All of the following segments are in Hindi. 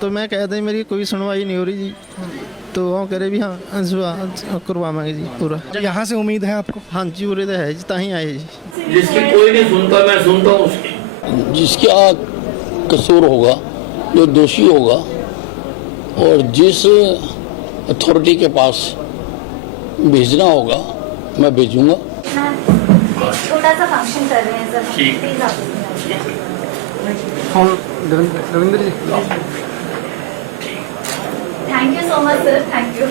तो मैं कहता ही मेरी कोई सुनवाई नहीं हो रही जी। तो वो कह रहे भी हाँ करवावांगे जी पूरा। यहाँ से उम्मीद है आपको? हाँ जी उरे तो है जी, ताही आए जी। जिसकी कोई नहीं सुनता, मैं सुनता हूँ उसकी। जिसका कसूर होगा, जो दोषी होगा और जिस अथॉरिटी के पास भेजना होगा मैं भेजूंगा। छोटा सा फंक्शन कर रहे हैं सर, ठीक। प्लीज आप Ravindra ji, thank you so much sir, thank you.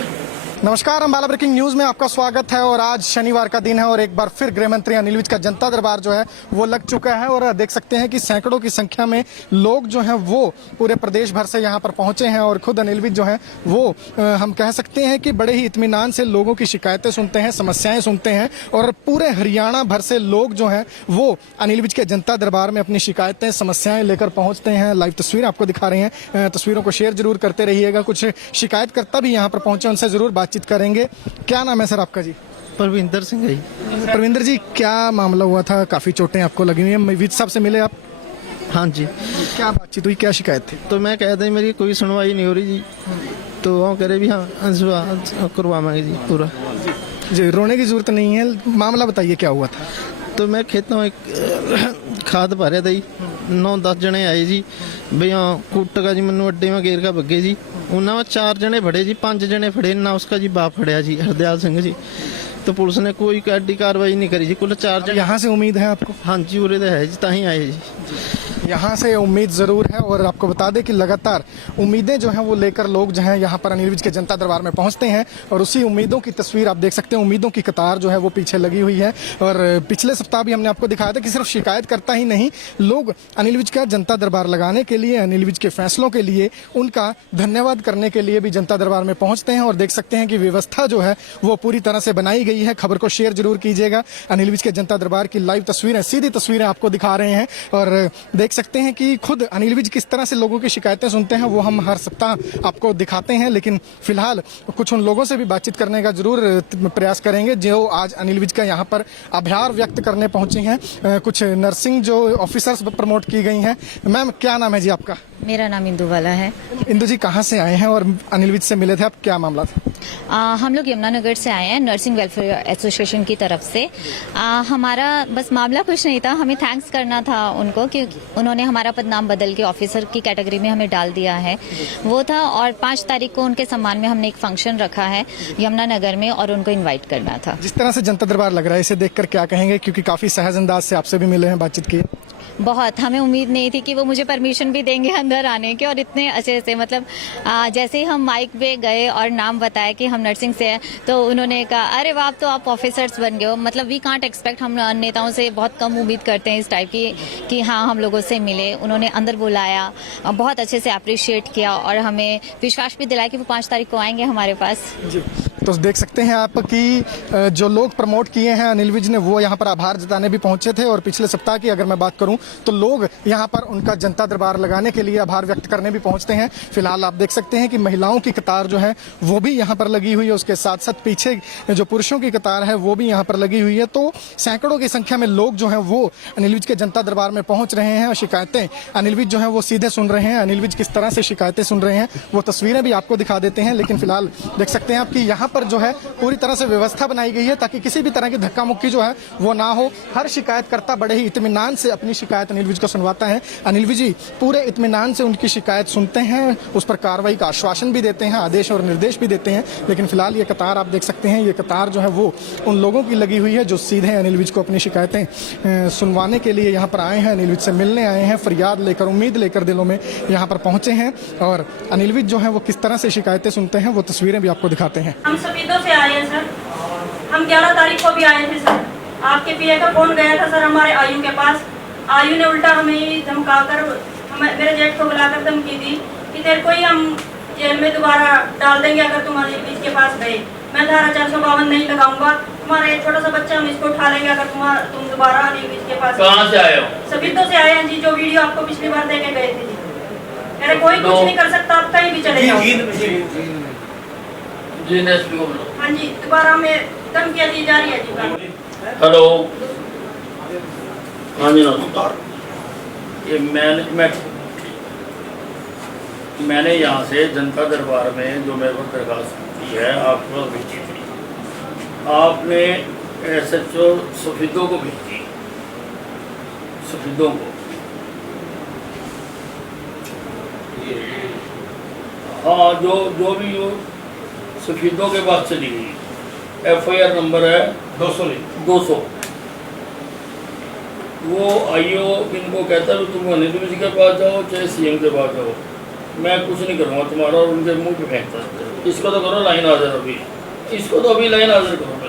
नमस्कार, अम्बाला ब्रेकिंग न्यूज में आपका स्वागत है। और आज शनिवार का दिन है और एक बार फिर गृह मंत्री अनिल विज का जनता दरबार जो है वो लग चुका है। और देख सकते हैं कि सैकड़ों की संख्या में लोग जो हैं वो पूरे प्रदेश भर से यहाँ पर पहुंचे हैं। और खुद अनिल विज जो है वो हम कह सकते हैं कि बड़े ही इत्मीनान से लोगों की शिकायतें सुनते हैं, समस्याएं सुनते हैं। और पूरे हरियाणा भर से लोग जो हैं वो अनिल विज के जनता दरबार में अपनी शिकायतें, समस्याएं लेकर पहुंचते हैं। लाइव तस्वीरें आपको दिखा रहे हैं, तस्वीरों को शेयर जरूर करते रहिएगा। कुछ शिकायतकर्ता भी यहाँ पर पहुंचे, उनसे जरूर बातचीत करेंगे। क्या नाम है सर आपका जी? परविंदर सिंह है जी। परविंदर जी, क्या मामला हुआ था? काफी चोटें आपको लगी हुई हैं, विज साहब से मिले आप? हाँ जी। क्या बातचीत हुई, क्या शिकायत थी? तो मैं कहता ही मेरी कोई सुनवाई नहीं हो रही जी। तो वो कह रहे भी हाँ करवावांगे जी पूरा। जी, रोने की जरूरत नहीं है, मामला बताइए क्या हुआ था? तो मैं खेतों में एक खाद भा रहा था जी। 9-10 जने आए जी भी हाँ कुट्टगा जी, मैनू अड्डे में घेर का बग्गे जी। उन्होंने में 4 जने फड़े जी, 5 जने फड़े ना उसका जी बाप फड़िया जी, हरदयाल सिंह जी। तो पुलिस ने कोई एडी कार्रवाई नहीं करी जी। कुल 4 जने। यहाँ से उम्मीद है आपको? हाँ जी उरे तो है जी, ताही आए जी। यहाँ से उम्मीद जरूर है। और आपको बता दें कि लगातार उम्मीदें जो हैं वो लेकर लोग जो हैं यहाँ पर अनिल विज के जनता दरबार में पहुँचते हैं। और उसी उम्मीदों की तस्वीर आप देख सकते हैं, उम्मीदों की कतार जो है वो पीछे लगी हुई है। और पिछले सप्ताह भी हमने आपको दिखाया था कि सिर्फ शिकायत करता ही नहीं, लोग अनिल विज का जनता दरबार लगाने के लिए, अनिल विज के फैसलों के लिए, उनका धन्यवाद करने के लिए भी जनता दरबार में पहुँचते हैं। और देख सकते हैं कि व्यवस्था जो है वो पूरी तरह से बनाई गई है। खबर को शेयर जरूर कीजिएगा। अनिल विज के जनता दरबार की लाइव तस्वीरें, सीधी तस्वीरें आपको दिखा रहे हैं। और देख सकते हैं कि खुद अनिल विज किस तरह से लोगों की शिकायतें सुनते हैं वो हम हर सप्ताह आपको दिखाते हैं। लेकिन फिलहाल कुछ उन लोगों से भी बातचीत करने का जरूर प्रयास करेंगे जो आज अनिल विज का यहाँ पर आभार व्यक्त करने पहुंची हैं। कुछ नर्सिंग जो ऑफिसर्स प्रमोट की गई हैं। मैम, क्या नाम है जी आपका? मेरा नाम इंदु वाला है। इंदु जी, कहाँ से आए हैं और अनिल विज से मिले थे आप? क्या मामला था? हम लोग यमुनानगर से आए हैं, नर्सिंग वेलफेयर एसोसिएशन की तरफ से। हमारा बस मामला कुछ नहीं था, हमें थैंक्स करना था उनको कि उन्होंने हमारा पद नाम बदल के ऑफिसर की कैटेगरी में हमें डाल दिया है, वो था। और 5 तारीख को उनके सम्मान में हमने एक फंक्शन रखा है यमुनानगर में और उनको इन्वाइट करना था। जिस तरह से जनता दरबार लग रहा है, इसे देखकर क्या कहेंगे? क्योंकि काफी सहज अंदाज से आपसे भी मिले हैं, बातचीत की। बहुत, हमें उम्मीद नहीं थी कि वो मुझे परमिशन भी देंगे अंदर आने के। और इतने अच्छे से, मतलब जैसे ही हम माइक पे गए और नाम बताया कि हम नर्सिंग से हैं, तो उन्होंने कहा अरे वाह, तो आप ऑफिसर्स बन गए हो। मतलब वी कांट एक्सपेक्ट, हम नेताओं से बहुत कम उम्मीद करते हैं इस टाइप की कि हाँ हम लोगों से मिले। उन्होंने अंदर बुलाया, बहुत अच्छे से अप्रिशिएट किया और हमें विश्वास भी दिलाया कि वो 5 तारीख को आएंगे हमारे पास। जी, तो देख सकते हैं आप कि जो लोग प्रमोट किए हैं अनिल विज ने, वो यहाँ पर आभार जताने भी पहुंचे थे। और पिछले सप्ताह की अगर मैं बात करूं तो लोग यहाँ पर उनका जनता दरबार लगाने के लिए आभार व्यक्त करने भी पहुंचते हैं। फिलहाल आप देख सकते हैं कि महिलाओं की कतार जो है वो भी यहाँ पर लगी हुई है, उसके साथ साथ पीछे जो पुरुषों की कतार है वो भी यहाँ पर लगी हुई है। तो सैकड़ों की संख्या में लोग जो है वो अनिल विज के जनता दरबार में पहुंच रहे हैं और शिकायतें अनिल विज जो है वो सीधे सुन रहे हैं। अनिल विज किस तरह से शिकायतें सुन रहे हैं वो तस्वीरें भी आपको दिखा देते हैं। लेकिन फिलहाल देख सकते हैं आप कि यहाँ पर जो है पूरी तरह से व्यवस्था बनाई गई है ताकि किसी भी तरह की धक्का मुक्की जो है वो ना हो। हर शिकायतकर्ता बड़े ही इत्मीनान से अपनी शिकायत अनिल विज को सुनवाता है। अनिल विज जी पूरे इत्मीनान से उनकी शिकायत सुनते हैं, उस पर कार्रवाई का आश्वासन भी देते हैं, आदेश और निर्देश भी देते हैं। लेकिन फिलहाल ये कतार आप देख सकते हैं, ये कतार जो है वो उन लोगों की लगी हुई है जो सीधे अनिल विज को अपनी शिकायतें सुनवाने के लिए यहाँ पर आए हैं, अनिल विज से मिलने आए हैं, फरियाद लेकर, उम्मीद लेकर दिलों में यहाँ पर पहुंचे हैं। और अनिल विज जो है वो किस तरह से शिकायतें सुनते हैं वो तस्वीरें भी आपको दिखाते हैं। हम सफीदों से आए हैं सर, हम 11 तारीख को भी आए थे सर। आपके पीए का फोन गया था सर हमारे आयु के पास। आयु ने उल्टा हमें धमकाकर, मेरे जेठ को बुलाकर धमकी दी कि तेरे को ही हम जेल में दोबारा डाल देंगे अगर तुम अनिल विज के पास गए। मैं धारा 452 नहीं लगाऊंगा, तुम्हारा एक छोटा सा बच्चा हम इसको उठा लेंगे अगर तुम दोबारा अनिल विज के पास। कहाँ से आए हो? सफीदों से आए हैं जी, जो वीडियो आपको पिछली बार देके गए थे जी। अरे कोई कुछ नहीं कर सकता, आप कहीं भी चले जाओ। हाँ जी, दोबारा हमें धमकियाँ दी जा रही है जी। हेलो, हाँ जी नमस्कार। ये मैनेजमेंट मैंने यहाँ से जनता दरबार में जो मेरे को दरखास्त दी है आपको भेजी थी, आपने SHO सफीदों को भेजी, सफीदों को। हाँ, जो भी वो सफीदों के पास चली गई, FIR नंबर है 200। वो आईओ इनको कहता है तुम अनिल विज के पास जाओ चाहे CM के पास जाओ, मैं कुछ नहीं करूँगा तुम्हारा, और उनके मुंह पे फेंकता है। इसको तो करो लाइन हाजिर, अभी इसको तो अभी लाइन हाजिर करो पहले।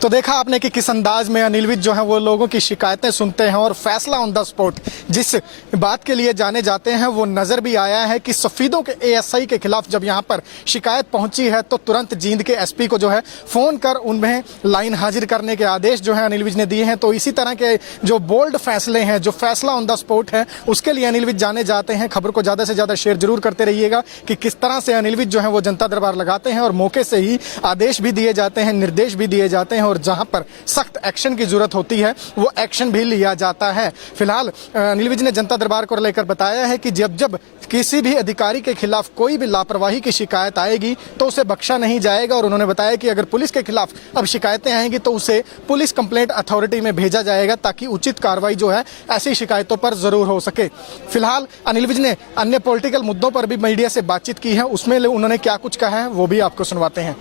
तो देखा आपने कि किस अंदाज में अनिल विज जो है वो लोगों की शिकायतें सुनते हैं और फैसला ऑन द स्पॉट जिस बात के लिए जाने जाते हैं वो नजर भी आया है कि सफीदों के ASI के खिलाफ जब यहाँ पर शिकायत पहुंची है तो तुरंत जींद के SP को जो है फोन कर उनमें लाइन हाजिर करने के आदेश जो है अनिल विज ने दिए हैं। तो इसी तरह के जो बोल्ड फैसले हैं, जो फैसला ऑन द स्पॉट है, उसके लिए अनिल विज जाने जाते हैं। खबर को ज्यादा से ज्यादा शेयर जरूर करते रहिएगा कि किस तरह से अनिल विज जो है वो जनता दरबार लगाते हैं और मौके से ही आदेश भी दिए जाते हैं, निर्देश भी दिए जाते हैं, और जहां पर सख्त एक्शन की जरूरत होती है वो एक्शन भी लिया जाता है। फिलहाल अनिल विज ने जनता दरबार को लेकर बताया है कि जब किसी भी अधिकारी के खिलाफ कोई भी लापरवाही की शिकायत आएगी तो उसे बख्शा नहीं जाएगा, और उन्होंने बताया कि अगर पुलिस के खिलाफ अब शिकायतें आएंगी तो उसे पुलिस कंप्लेंट अथॉरिटी में भेजा जाएगा ताकि उचित कार्रवाई जो है ऐसी शिकायतों पर जरूर हो सके। फिलहाल अनिल विज ने अन्य पॉलिटिकल मुद्दों पर भी मीडिया से बातचीत की है, उसमें उन्होंने क्या कुछ कहा है वो भी आपको सुनवाते हैं।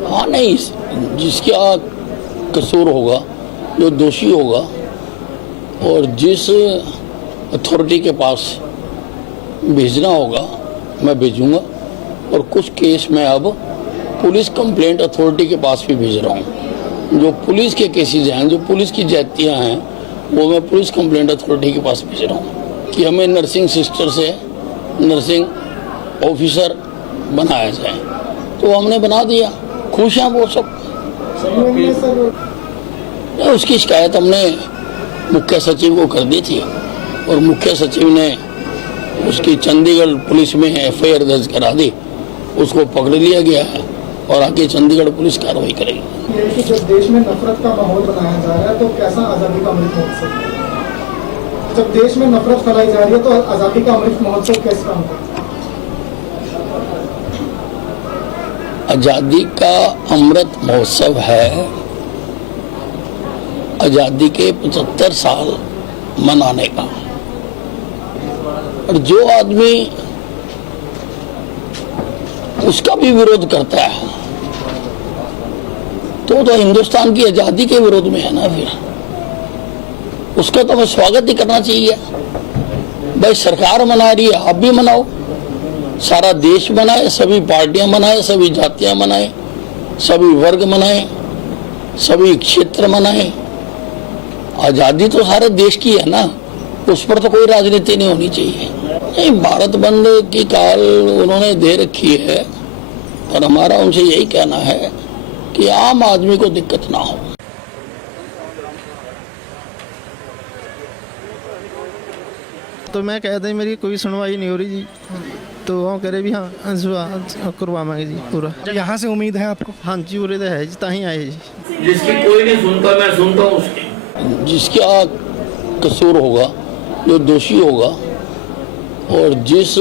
हाँ, नहीं, जिसका कसूर होगा, जो दोषी होगा, और जिस अथॉरिटी के पास भेजना होगा मैं भेजूंगा, और कुछ केस में अब पुलिस कंप्लेंट अथॉरिटी के पास भी भेज रहा हूँ। जो पुलिस के केसेज हैं, जो पुलिस की जातियाँ हैं, वो मैं पुलिस कंप्लेंट अथॉरिटी के पास भेज रहा हूँ कि हमें नर्सिंग सिस्टर से नर्सिंग ऑफिसर बनाया जाए। तो हमने बना दिया, खुश हैं वो सब। उसकी शिकायत हमने मुख्य सचिव को कर दी थी और मुख्य सचिव ने उसकी चंडीगढ़ पुलिस में FIR दर्ज करा दी, उसको पकड़ लिया गया है और आगे चंडीगढ़ पुलिस कार्रवाई करेगी। ये कि जब देश में नफरत का माहौल बनाया जा रहा है तो कैसा आजादी का अमृत महोत्सव? जब देश में नफरत फैलाई जा रही है तो आजादी का अमृत महोत्सव कैसे काम करता है? आजादी का अमृत महोत्सव है आजादी के 75 साल मनाने का, और जो आदमी उसका भी विरोध करता है तो हिंदुस्तान की आजादी के विरोध में है ना। फिर उसका तो हमें स्वागत ही करना चाहिए। भाई सरकार मना रही है, आप भी मनाओ, सारा देश मनाए, सभी पार्टियां मनाए, सभी जातियां मनाए, सभी वर्ग मनाए, सभी क्षेत्र मनाए। आजादी तो सारे देश की है ना, उस पर तो कोई राजनीति नहीं होनी चाहिए। नहीं, भारत बंद की काल उन्होंने दे रखी है और हमारा उनसे यही कहना है कि आम आदमी को दिक्कत ना हो। तो मैं कहता ही मेरी कोई सुनवाई नहीं हो रही जी, तो वो कह रहे भी हाँ करवाएंगे जी पूरा। यहाँ से उम्मीद है आपको? हाँ जी, उरे तो है जी, ताही आए जी। जिसकी कोई नहीं सुनता, मैं सुनता हूँ उसकी। जिसका कसूर होगा, जो दोषी होगा, और जिस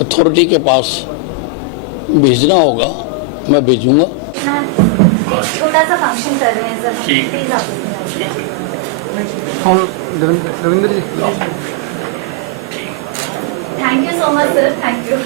अथॉरिटी के पास भेजना होगा मैं भेजूंगा। छोटा सा फंक्शन कर रहे हैं सर, ठीक। प्लीज आप Ravindra ji, thank you so much sir, thank you.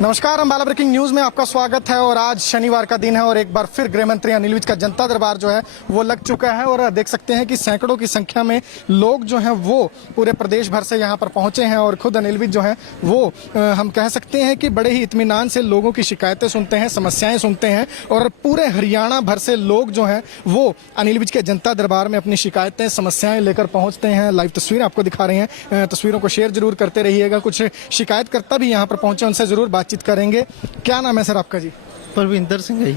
नमस्कार, अम्बाला ब्रेकिंग न्यूज में आपका स्वागत है। और आज शनिवार का दिन है और एक बार फिर गृह मंत्री अनिल विज का जनता दरबार जो है वो लग चुका है, और देख सकते हैं कि सैकड़ों की संख्या में लोग जो हैं वो पूरे प्रदेश भर से यहाँ पर पहुंचे हैं, और खुद अनिल विज जो है वो हम कह सकते हैं कि बड़े ही इत्मीनान से लोगों की शिकायतें सुनते हैं, समस्याएं सुनते हैं, और पूरे हरियाणा भर से लोग जो हैं वो अनिल विज के जनता दरबार में अपनी शिकायतें, समस्याएं लेकर पहुंचते हैं। लाइव तस्वीर आपको दिखा रहे हैं, तस्वीरों को शेयर जरूर करते रहिएगा। कुछ शिकायतकर्ता भी यहाँ पर पहुंचे, उनसे जरूर बातचीत करेंगे। क्या नाम है सर आपका जी? परविंदर सिंह है जी।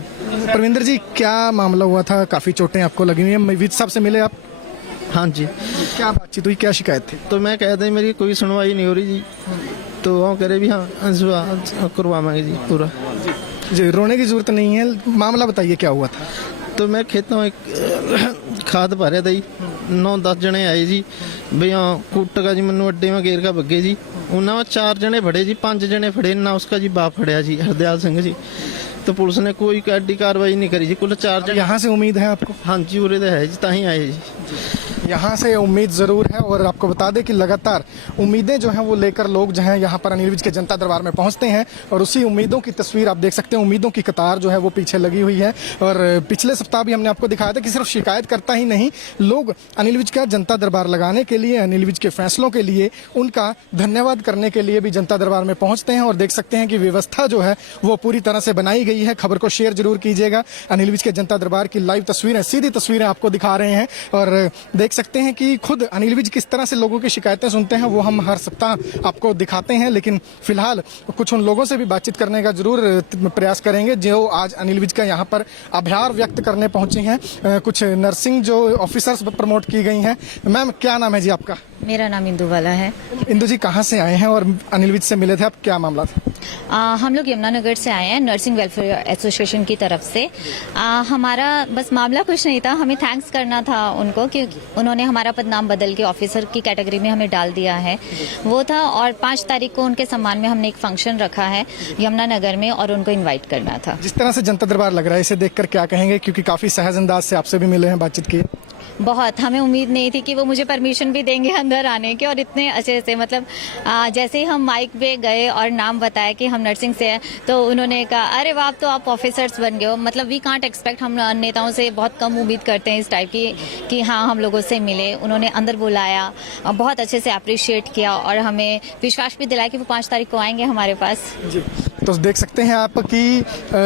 परविंदर जी, क्या मामला हुआ था? काफी चोटें आपको लगी हुई हैं, विज साहब से मिले आप? हाँ जी। क्या बातचीत हुई, क्या शिकायत थी? तो मैं कहता ही मेरी कोई सुनवाई नहीं हो रही जी, तो वो कह रहे भी हाँ करवाएंगे जी पूरा। जी, रोने की जरूरत नहीं है, मामला बताइए क्या हुआ था? तो मैं खेतों एक खाद भरिया था जी, 9-10 जने आए जी, भी हाँ कुट का जी, मैनू अड्डे में घेर का बगे जी, ਉਹਨਾਂ ਵਿੱਚ 4 ਜਣੇ ਫੜੇ ਜੀ, 5 ਜਣੇ ਫੜੇ ਨਾ ਉਸका जी बाप फड़िया जी हरदयाल सिंह जी। तो पुलिस ने कोई ऐडी कार्रवाई नहीं करी जी। कुल 4 जने। यहाँ से उम्मीद है आपको? हाँ जी उरे तो है जी, ताही आए जी। यहाँ से उम्मीद जरूर है और आपको बता दें कि लगातार उम्मीदें जो हैं वो लेकर लोग जो हैं यहाँ पर अनिल विज के जनता दरबार में पहुँचते हैं और उसी उम्मीदों की तस्वीर आप देख सकते हैं। उम्मीदों की कतार जो है वो पीछे लगी हुई है और पिछले सप्ताह भी हमने आपको दिखाया था कि सिर्फ शिकायत करता ही नहीं, लोग अनिल विज का जनता दरबार लगाने के लिए, अनिल विज के फैसलों के लिए उनका धन्यवाद करने के लिए भी जनता दरबार में पहुँचते हैं। और देख सकते हैं कि व्यवस्था जो है वो पूरी तरह से बनाई गई है। खबर को शेयर जरूर कीजिएगा। अनिल विज के जनता दरबार की लाइव तस्वीरें, सीधी तस्वीरें आपको दिखा रहे हैं और देख सकते हैं कि खुद अनिल विज किस तरह से लोगों की शिकायतें सुनते हैं वो हम हर सप्ताह आपको दिखाते हैं। लेकिन फिलहाल कुछ उन लोगों से भी बातचीत करने का जरूर प्रयास करेंगे जो आज अनिल विज का यहाँ पर आभार व्यक्त करने पहुंचे हैं। कुछ नर्सिंग जो ऑफिसर्स प्रमोट की गई हैं। मैम क्या नाम है जी आपका? मेरा नाम इंदु वाला है। इंदु जी कहाँ से आए हैं और अनिल विज से मिले थे आप, क्या मामला था? हम लोग यमुनानगर से आए हैं, नर्सिंग वेलफेयर एसोसिएशन की तरफ से। हमारा बस मामला कुछ नहीं था, हमें थैंक्स करना था उनको कि उन्होंने हमारा पदनाम बदल के ऑफिसर की कैटेगरी में हमें डाल दिया है, वो था। और 5 तारीख को उनके सम्मान में हमने एक फंक्शन रखा है यमुनानगर में और उनको इन्वाइट करना था। जिस तरह से जनता दरबार लग रहा है इसे देखकर क्या कहेंगे, क्योंकि काफी सहज अंदाज से आपसे भी मिले हैं, बातचीत की? बहुत, हमें उम्मीद नहीं थी कि वो मुझे परमिशन भी देंगे अंदर आने के और इतने अच्छे से, मतलब जैसे ही हम माइक पे गए और नाम बताया कि हम नर्सिंग से हैं तो उन्होंने कहा अरे वाह तो आप ऑफिसर्स बन गए हो। मतलब वी कांट एक्सपेक्ट, हम नेताओं से बहुत कम उम्मीद करते हैं इस टाइप की कि हाँ हम लोगों से मिले। उन्होंने अंदर बुलाया, बहुत अच्छे से अप्रिशिएट किया और हमें विश्वास भी दिलाया कि वो 5 तारीख को आएंगे हमारे पास। जी तो देख सकते हैं आप कि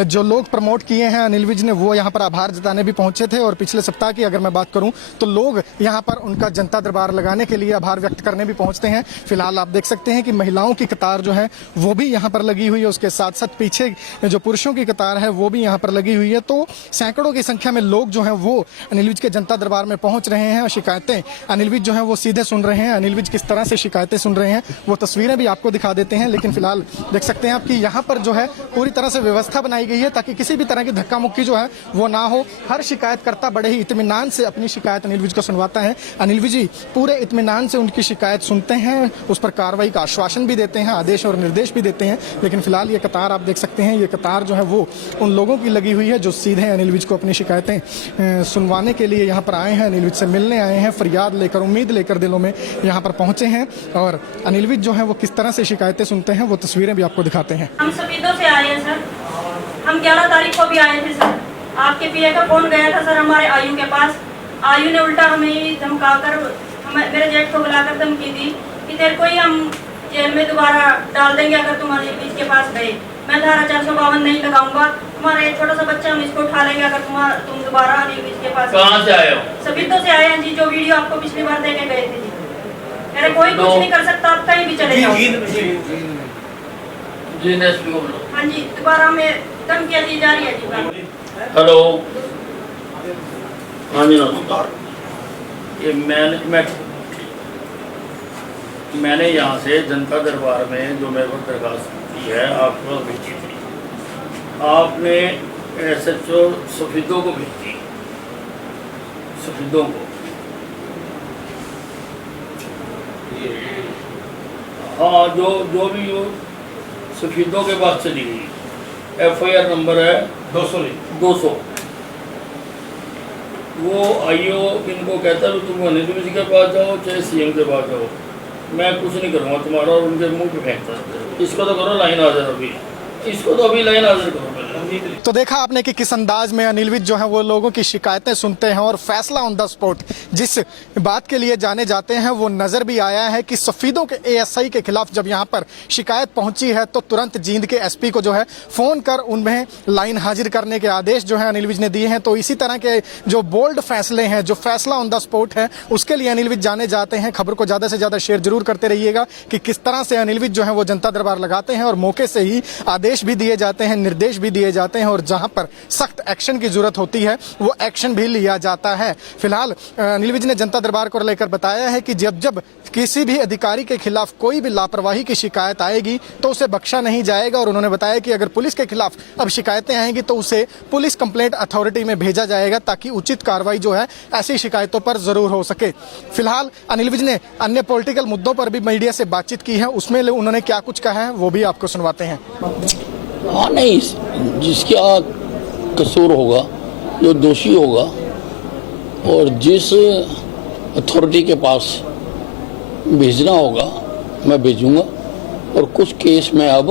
जो लोग प्रमोट किए हैं अनिल विज ने वो यहाँ पर आभार जताने भी पहुंचे थे। और पिछले सप्ताह की अगर मैं बात करूं तो लोग यहाँ पर उनका जनता दरबार लगाने के लिए आभार व्यक्त करने भी पहुंचते हैं। फिलहाल आप देख सकते हैं कि महिलाओं की कतार जो है वो भी यहाँ पर लगी हुई है, उसके साथ साथ पीछे जो पुरुषों की कतार है वो भी यहाँ पर लगी हुई है। तो सैकड़ों की संख्या में लोग जो है वो अनिल विज के जनता दरबार में पहुंच रहे हैं और शिकायतें अनिल विज जो है वो सीधे सुन रहे हैं। अनिल विज किस तरह से शिकायतें सुन रहे हैं वो तस्वीरें भी आपको दिखा देते हैं। लेकिन फिलहाल देख सकते हैं आप कि यहाँ पर जो है पूरी तरह से व्यवस्था बनाई गई है ताकि किसी भी तरह की धक्का मुक्की जो है वो ना हो। हर शिकायतकर्ता बड़े ही इत्मीनान से अपनी शिकायत अनिल विज को सुनवाता है। अनिल विज जी पूरे इत्मीनान से उनकी शिकायत सुनते हैं, उस पर कार्रवाई का आश्वासन भी देते हैं, आदेश और निर्देश भी देते हैं। लेकिन फिलहाल ये कतार आप देख सकते हैं, ये कतार जो है वो उन लोगों की लगी हुई है जो सीधे अनिल विज को अपनी शिकायतें सुनवाने के लिए यहाँ पर आए हैं, अनिल विज से मिलने आए हैं, फरियाद लेकर, उम्मीद लेकर दिलों में यहाँ पर पहुंचे हैं। और अनिल विज जो है वो किस तरह से शिकायतें सुनते हैं वो तस्वीरें भी आपको दिखाते हैं। हम सफीदों से आए हैं सर, हम 11 तारीख को भी आए थे सर। आपके पीए का फोन गया था सर हमारे आयु के पास। आयु ने उल्टा हमें धमकाकर, हमें मेरे जेठ को बुलाकर धमकी दी कि तेरे को ही हम जेल में दोबारा डाल देंगे अगर तुम अनिल विज के पास गए। मैं धारा 452 नहीं लगाऊंगा, तुम्हारा एक छोटा सा बच्चा हम इसको उठा लेंगे अगर तुम दोबारा अनिल विज के पास। कहाँ से आए हो? सफीदों से आए हैं जी, जो वीडियो आपको पिछली बार देके गए थे जी। अरे कोई कुछ नहीं कर सकता, आप कहीं भी चले जाओ। हाँ जी, दोबारा में धमकियाँ दी जा रही है जी। हेलो, हाँ जी नमस्कार। ये मैंने यहाँ से जनता दरबार में जो मेरे को दरखास्त की है आपको भेजी थी, आपने SHO सफीदों को भेजी, सफीदों को। हाँ, जो भी हो सफीदों के पास चली गई। FIR नंबर है 200। वो आईओ इनको कहता है तुम अनिल विज के पास जाओ चाहे CM के पास जाओ, मैं कुछ नहीं करूँगा तुम्हारा, और उनके मुंह पे फेंकता है। इसको तो करो लाइन हाजिर, अभी इसको तो अभी लाइन हाजिर करो। तो देखा आपने कि किस अंदाज में अनिल विज जो है वो लोगों की शिकायतें सुनते हैं और फैसला ऑन द स्पॉट जिस बात के लिए जाने जाते हैं वो नजर भी आया है कि सफीदों के ASI के खिलाफ जब यहाँ पर शिकायत पहुंची है तो तुरंत जींद के SP को जो है फोन कर उनमें लाइन हाजिर करने के आदेश जो है अनिल विज ने दिए हैं। तो इसी तरह के जो बोल्ड फैसले हैं, जो फैसला ऑन द स्पॉट है, उसके लिए अनिल विज जाने जाते हैं। खबर को ज्यादा से ज्यादा शेयर जरूर करते रहिएगा कि किस तरह से अनिल विज जो है वो जनता दरबार लगाते हैं और मौके से ही आदेश भी दिए जाते हैं, निर्देश भी दिए जाते हैं और जहां पर सख्त एक्शन की जरूरत होती है वो एक्शन भी लिया जाता है। फिलहाल अनिल विज ने जनता दरबार को लेकर बताया है कि जब किसी भी अधिकारी के खिलाफ कोई भी लापरवाही की शिकायत आएगी तो उसे बख्शा नहीं जाएगा और उन्होंने बताया कि अगर पुलिस के खिलाफ अब शिकायतें आएंगी तो उसे पुलिस कंप्लेंट अथॉरिटी में भेजा जाएगा ताकि उचित कार्रवाई जो है ऐसी शिकायतों पर जरूर हो सके। फिलहाल अनिल विज ने अन्य पॉलिटिकल मुद्दों पर भी मीडिया से बातचीत की है, उसमें उन्होंने क्या कुछ कहा है वो भी आपको सुनवाते हैं। हाँ, नहीं, जिसका कसूर होगा, जो दोषी होगा और जिस अथॉरिटी के पास भेजना होगा मैं भेजूंगा। और कुछ केस में अब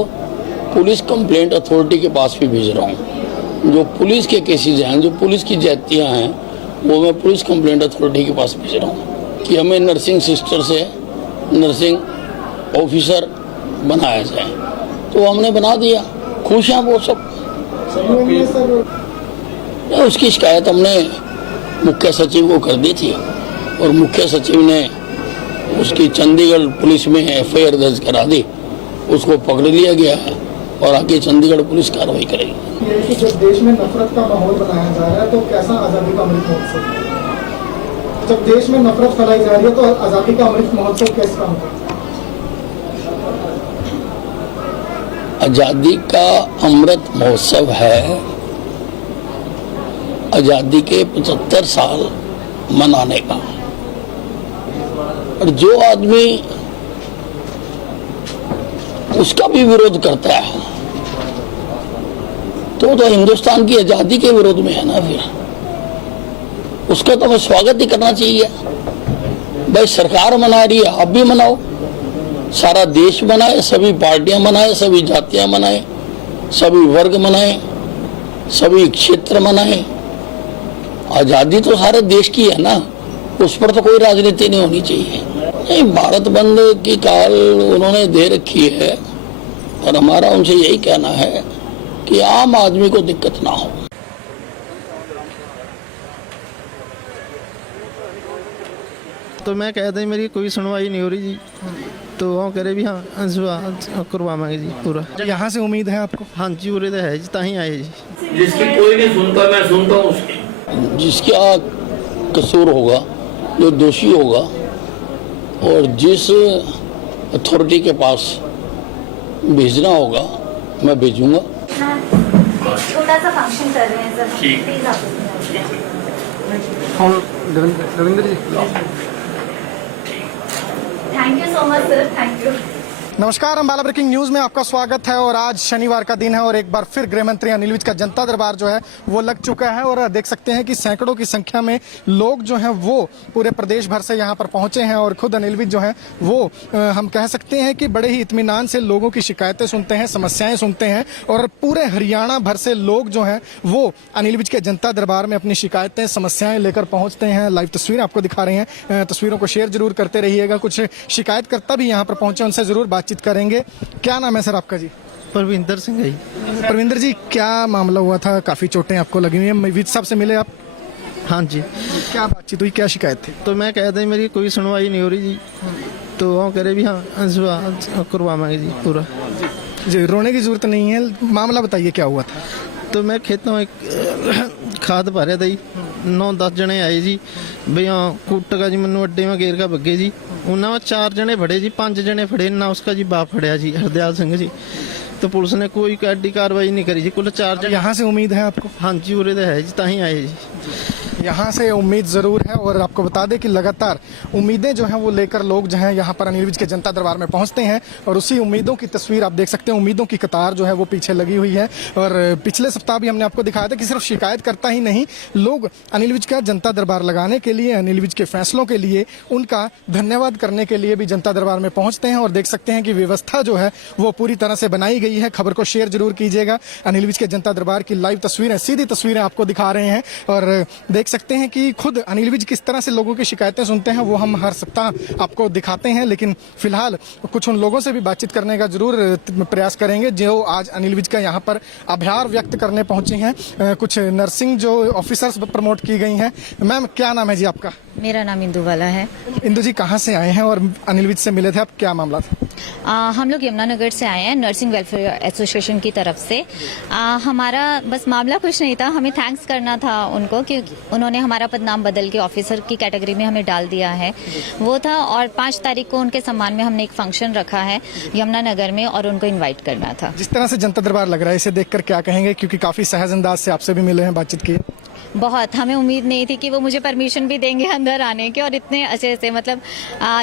पुलिस कंप्लेंट अथॉरिटी के पास भी भेज रहा हूँ। जो पुलिस के केसेज हैं, जो पुलिस की जातियाँ हैं, वो मैं पुलिस कंप्लेंट अथॉरिटी के पास भेज रहा हूँ कि हमें नर्सिंग सिस्टर से नर्सिंग ऑफिसर बनाया जाए। तो हमने बना दिया, खुश हैं वो सब। उसकी शिकायत हमने मुख्य सचिव को कर दी थी और मुख्य सचिव ने उसकी चंडीगढ़ पुलिस में एफआईआर दर्ज करा दी, उसको पकड़ लिया गया है और आगे चंडीगढ़ पुलिस कार्रवाई करेगी। ये कि जब देश में नफरत का माहौल बनाया जा रहा है तो कैसा आजादी का अमृत महोत्सव? जब देश में नफरत फैलाई जा रही है तो आजादी का अमृत महोत्सव कैसे काम करता है? आजादी का अमृत महोत्सव है आजादी के 75 साल मनाने का। और जो आदमी उसका भी विरोध करता है तो हिंदुस्तान की आजादी के विरोध में है ना। फिर उसका तो हमें स्वागत ही करना चाहिए। भाई सरकार मना रही है, आप भी मनाओ, सारा देश मनाए, सभी पार्टियां मनाए, सभी जातियां मनाए, सभी वर्ग मनाए, सभी क्षेत्र मनाए। आजादी तो सारे देश की है ना, उस पर तो कोई राजनीति नहीं होनी चाहिए। नहीं, भारत बंद की काल उन्होंने दे रखी है और हमारा उनसे यही कहना है कि आम आदमी को दिक्कत ना हो। तो मैं कहता मेरी कोई सुनवाई नहीं हो रही जी, तो वो कह रहे भी हाँ करवाएंगे जी पूरा। यहाँ से उम्मीद है आपको? हाँ जी, उरे तो है जी, ताही आए जी। जिसकी कोई नहीं सुनता, मैं सुनता हूँ उसकी। जिसका कसूर होगा, जो दोषी होगा और जिस अथॉरिटी के पास भेजना होगा मैं भेजूंगा। छोटा सा फंक्शन कर रहे हैं सर, ठीक। प्लीज आप Ravindra ji, thank you so much sir, thank you. नमस्कार, अंबाला ब्रेकिंग न्यूज में आपका स्वागत है। और आज शनिवार का दिन है और एक बार फिर गृह मंत्री अनिल विज का जनता दरबार जो है वो लग चुका है और देख सकते हैं कि सैकड़ों की संख्या में लोग जो हैं वो पूरे प्रदेश भर से यहाँ पर पहुंचे हैं और खुद अनिल विज जो है वो हम कह सकते हैं कि बड़े ही इत्मीनान से लोगों की शिकायतें सुनते हैं, समस्याएं सुनते हैं और पूरे हरियाणा भर से लोग जो हैं वो अनिल विज के जनता दरबार में अपनी शिकायतें, समस्याएं लेकर पहुंचते हैं। लाइव तस्वीरें आपको दिखा रहे हैं, तस्वीरों को शेयर जरूर करते रहिएगा। कुछ शिकायतकर्ता भी यहाँ पर पहुंचे, उनसे जरूर बातचीत करेंगे। क्या नाम है सर आपका जी? परविंदर सिंह जी। परविंदर जी, क्या मामला हुआ था? काफी चोटें आपको लगी हुई हैं, विज साहब से मिले आप? हाँ जी। क्या बातचीत हुई, क्या शिकायत थी? तो मैं कहता मेरी कोई सुनवाई नहीं हो रही जी, तो वो कह रहे भी हाँ करवाएंगे जी पूरा। जी, रोने की जरूरत नहीं है, मामला बताइए क्या हुआ था? तो मैं खेतों में खाद भा रहा था जी, 9-10 जने आए जी भी हाँ कुੱਟਗਾ जी, ਮੈਨੂੰ ਅੱਡੇ में घेर का भगे जी। ਉਹਨਾਂ 4 जने फड़े जी, 5 जने फड़े ना उसका जी बाप फड़िया जी, हरदयाल सिंह जी। तो पुलिस ने कोई एडी कार्रवाई नहीं करी जी। कुल 4 जने। यहाँ से उम्मीद है आपको? हाँ जी, उरे तो है जी, ताही आए जी। यहाँ से उम्मीद जरूर है और आपको बता दें कि लगातार उम्मीदें जो हैं वो लेकर लोग जो हैं यहाँ पर अनिल विज के जनता दरबार में पहुँचते हैं और उसी उम्मीदों की तस्वीर आप देख सकते हैं। उम्मीदों की कतार जो है वो पीछे लगी हुई है और पिछले सप्ताह भी हमने आपको दिखाया था कि सिर्फ शिकायत करता ही नहीं, लोग अनिल विज का जनता दरबार लगाने के लिए, अनिल विज के फैसलों के लिए उनका धन्यवाद करने के लिए भी जनता दरबार में पहुँचते हैं। और देख सकते हैं कि व्यवस्था जो है वो पूरी तरह से बनाई गई है। खबर को शेयर जरूर कीजिएगा। अनिल विज के जनता दरबार की लाइव तस्वीरें, सीधी तस्वीरें आपको दिखा रहे हैं और देख सकते हैं कि खुद अनिल विज किस तरह से लोगों की शिकायतें सुनते हैं वो हम हर सप्ताह आपको दिखाते हैं। लेकिन फिलहाल कुछ उन लोगों से भी बातचीत करने का जरूर प्रयास करेंगे जो आज अनिल विज का यहाँ पर आभार व्यक्त करने पहुंचे हैं। कुछ नर्सिंग जो ऑफिसर्स प्रमोट की गई हैं। मैम, क्या नाम है जी आपका? मेरा नाम इंदु वाला है। इंदु जी, कहाँ से आए हैं और अनिल विज से मिले थे आप, क्या मामला था? हम लोग यमुनानगर से आए हैं नर्सिंग वेलफेयर एसोसिएशन की तरफ से। हमारा बस मामला कुछ नहीं था, हमें थैंक्स करना था उनको कि उन्होंने हमारा पदनाम बदल के ऑफिसर की कैटेगरी में हमें डाल दिया है, वो था। और 5 तारीख को उनके सम्मान में हमने एक फंक्शन रखा है यमुनानगर में और उनको इन्वाइट करना था। जिस तरह से जनता दरबार लग रहा है, इसे देखकर क्या कहेंगे, क्योंकि काफी सहज अंदाज से आपसे भी मिले हैं, बातचीत की। बहुत, हमें उम्मीद नहीं थी कि वो मुझे परमिशन भी देंगे अंदर आने के, और इतने अच्छे से मतलब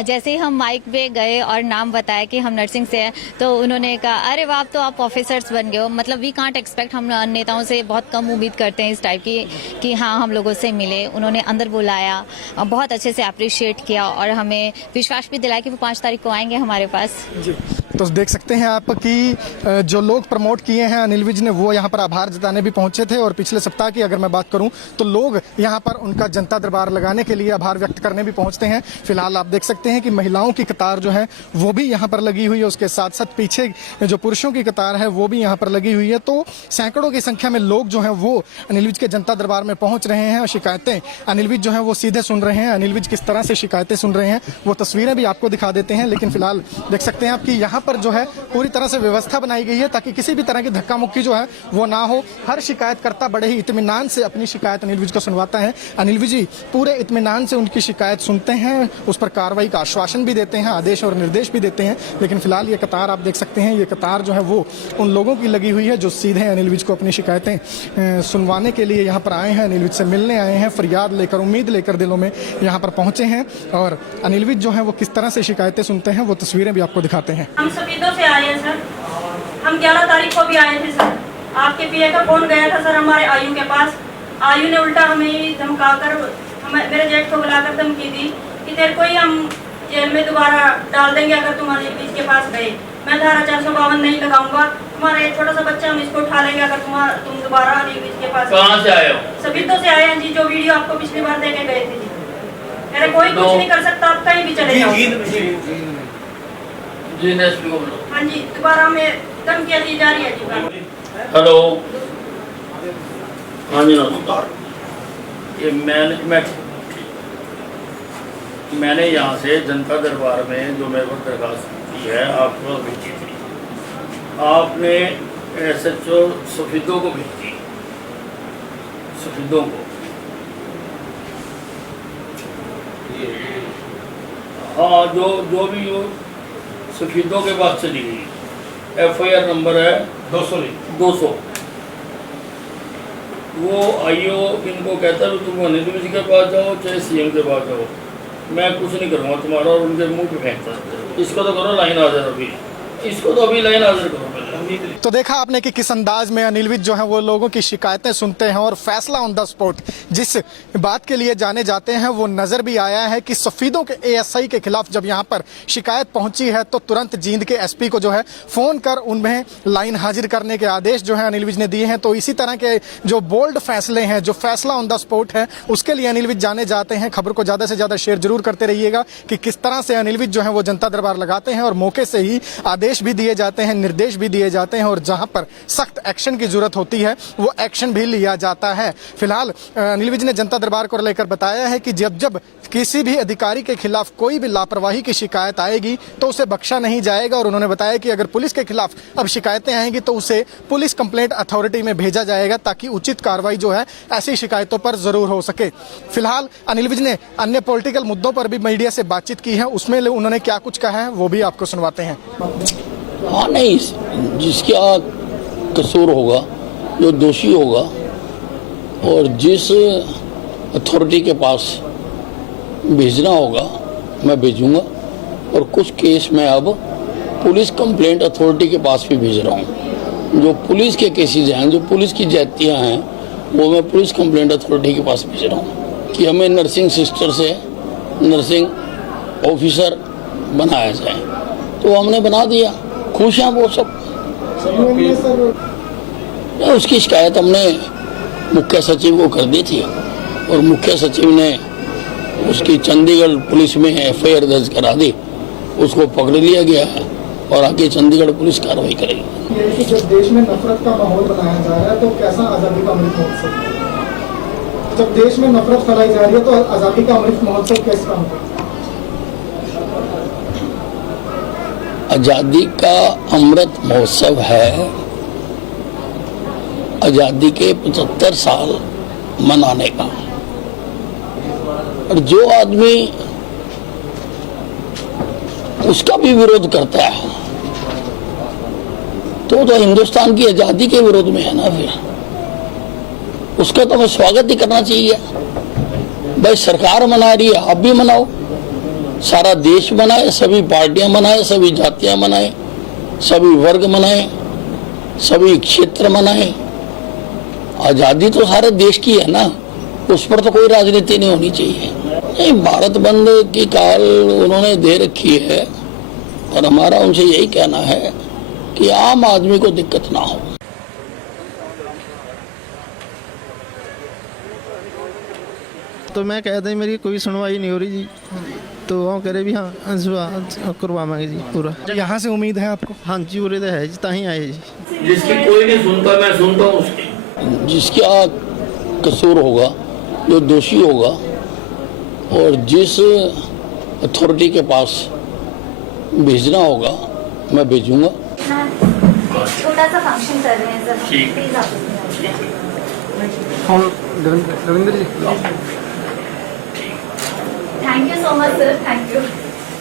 जैसे ही हम माइक पे गए और नाम बताया कि हम नर्सिंग से हैं, तो उन्होंने कहा अरे वाह, तो आप ऑफिसर्स बन गए हो। मतलब वी कांट एक्सपेक्ट, हम नेताओं से बहुत कम उम्मीद करते हैं इस टाइप की कि हाँ हम लोगों से मिले। उन्होंने अंदर बुलाया, बहुत अच्छे से अप्रिशिएट किया और हमें विश्वास भी दिलाया कि वो 5 तारीख को आएंगे हमारे पास। जी, तो देख सकते हैं आप कि जो लोग प्रमोट किए हैं अनिल विज ने, वो यहाँ पर आभार जताने भी पहुंचे थे। और पिछले सप्ताह की अगर मैं बात करूं तो लोग यहाँ पर उनका जनता दरबार लगाने के लिए आभार व्यक्त करने भी पहुंचते हैं। फिलहाल आप देख सकते हैं कि महिलाओं की कतार जो है वो भी यहाँ पर लगी हुई है, उसके साथ साथ पीछे जो पुरुषों की कतार है वो भी यहाँ पर लगी हुई है। तो सैकड़ों की संख्या में लोग जो है वो अनिल विज के जनता दरबार में पहुंच रहे हैं और शिकायतें अनिल विज जो है वो सीधे सुन रहे हैं। अनिल विज किस तरह से शिकायतें सुन रहे हैं वो तस्वीरें भी आपको दिखा देते हैं। लेकिन फिलहाल देख सकते हैं आप कि यहाँ पर जो है पूरी तरह से व्यवस्था बनाई गई है ताकि किसी भी तरह की धक्का मुक्की जो है वो ना हो। हर शिकायतकर्ता बड़े ही इत्मीनान से अपनी शिकायत अनिल विज को सुनवाता है। अनिल विज जी पूरे इत्मीनान से उनकी शिकायत सुनते हैं, उस पर कार्रवाई का आश्वासन भी देते हैं, आदेश और निर्देश भी देते हैं। लेकिन फिलहाल ये कतार आप देख सकते हैं, ये कतार जो है वो उन लोगों की लगी हुई है जो सीधे अनिल विज को अपनी शिकायतें सुनवाने के लिए यहाँ पर आए हैं, अनिल विज से मिलने आए हैं, फरियाद लेकर, उम्मीद लेकर दिलों में यहाँ पर पहुंचे हैं। और अनिल विज जो है वो किस तरह से शिकायतें सुनते हैं वो तस्वीरें भी आपको दिखाते हैं। हम सफीदों से आए हैं सर, हम 11 तारीख को भी आए थे सर। आपके पीए का फोन गया था सर हमारे आयु के पास। आयु ने उल्टा हमें धमकाकर, हमें मेरे जेठ को बुलाकर धमकी दी कि तेरे को ही हम जेल में दोबारा डाल देंगे अगर तुम अनिल विज के पास गए। मैं धारा 452 नहीं लगाऊंगा, तुम्हारा एक छोटा सा बच्चा हम इसको उठा लेंगे अगर तुम दोबारा अनिल विज के पास। कहाँ से आए हो? सफीदों से आए हैं जी, जो वीडियो आपको पिछली बार देके गए थे जी। मेरे कोई कुछ नहीं कर सकता, आप कहीं भी चले जाओ। जी एसपी को बोलो। हाँ जी, दोबारा हमें धमकियाँ दी जा रही है जी। हेलो, हाँ जी नमस्कार। ये मैंने यहाँ से जनता दरबार में जो मेरे को दरखास्त की है आपको भेजी थी, आपने SHO सफीदों को भेजी, सफीदों को। हाँ, जो भी वो सफीदों के पास चली गई, FIR नंबर है 200। वो आईओ इनको कहता है तुम अनिल विज के पास जाओ चाहे CM के पास जाओ, मैं कुछ नहीं करूँगा तुम्हारा, और उनके मुंह पे फेंकता है। इसको तो करो लाइन हाजिर, अभी इसको तो अभी लाइन हाजिर करो पहले। तो देखा आपने कि किस अंदाज में अनिल विज जो है वो लोगों की शिकायतें सुनते हैं और फैसला ऑन द स्पॉट जिस बात के लिए जाने जाते हैं वो नजर भी आया है कि सफीदों के ASI के खिलाफ जब यहाँ पर शिकायत पहुंची है तो तुरंत जींद के SP को जो है फोन कर उन्हें लाइन हाजिर करने के आदेश जो है अनिल विज ने दिए हैं। तो इसी तरह के जो बोल्ड फैसले हैं, जो फैसला ऑन द स्पॉट है, उसके लिए अनिल विज जाने जाते हैं। खबर को ज्यादा से ज्यादा शेयर जरूर करते रहिएगा कि किस तरह से अनिल विज जो है वो जनता दरबार लगाते हैं और मौके से ही आदेश भी दिए जाते हैं, निर्देश भी दिए जाते हैं और जहां पर सख्त एक्शन की जरूरत होती है वो एक्शन भी लिया जाता है। फिलहाल अनिल विज ने जनता दरबार को लेकर बताया है कि जब किसी भी अधिकारी के खिलाफ कोई भी लापरवाही की शिकायत आएगी तो उसे बख्शा नहीं जाएगा। और उन्होंने बताया कि अगर पुलिस के खिलाफ अब शिकायतें आएंगी तो उसे पुलिस कंप्लेंट अथॉरिटी में भेजा जाएगा ताकि उचित कार्रवाई जो है ऐसी शिकायतों पर जरूर हो सके। फिलहाल अनिल विज ने अन्य पॉलिटिकल मुद्दों पर भी मीडिया से बातचीत की है, उसमें उन्होंने क्या कुछ कहा है वो भी आपको सुनवाते हैं। हाँ, नहीं, जिसका कसूर होगा, जो दोषी होगा और जिस अथॉरिटी के पास भेजना होगा मैं भेजूंगा। और कुछ केस में अब पुलिस कंप्लेंट अथॉरिटी के पास भी भेज रहा हूँ। जो पुलिस के केसेज हैं, जो पुलिस की ज्यादतियाँ हैं, वो मैं पुलिस कंप्लेंट अथॉरिटी के पास भेज रहा हूँ कि हमें नर्सिंग सिस्टर से नर्सिंग ऑफिसर बनाया जाए। तो हमने बना दिया, खुश हैं वो सब। उसकी शिकायत हमने मुख्य सचिव को कर दी थी और मुख्य सचिव ने उसकी चंडीगढ़ पुलिस में FIR दर्ज करा दी, उसको पकड़ लिया गया है और आगे चंडीगढ़ पुलिस कार्रवाई करेगी। ये कि जब देश में नफरत का माहौल बनाया जा रहा है तो कैसा आज़ादी का अमृत महोत्सव? जब देश में नफरत फैलाई जा रही है तो आज़ादी का अमृत महोत्सव कैसे काम करता है? आज़ादी का अमृत महोत्सव है, आज़ादी के 75 साल मनाने का। और जो आदमी उसका भी विरोध करता है तो हिंदुस्तान की आज़ादी के विरोध में है ना। फिर उसका तो हमें स्वागत ही करना चाहिए। भाई सरकार मना रही है, आप भी मनाओ, सारा देश मनाए, सभी पार्टियां मनाए, सभी जातियां मनाए, सभी वर्ग मनाए, सभी क्षेत्र मनाए। आज़ादी तो सारे देश की है ना, उस पर तो कोई राजनीति नहीं होनी चाहिए। नहीं, भारत बंद की काल उन्होंने दे रखी है और हमारा उनसे यही कहना है कि आम आदमी को दिक्कत ना हो। तो मैं कहता मेरी कोई सुनवाई नहीं हो रही जी, तो वो कह रहे भी हाँ करवाएंगे जी पूरा। यहाँ से उम्मीद है आपको? हाँ जी, उरे तो है जी, ताही आए जी। जिसकी कोई नहीं सुनता, मैं सुनता हूँ उसकी। जिसका कसूर होगा, जो दोषी होगा और जिस अथॉरिटी के पास भेजना होगा मैं भेजूंगा। छोटा सा फंक्शन कर रहे हैं सर, ठीक। प्लीज आप Ravindra ji, thank you so much sir, thank you.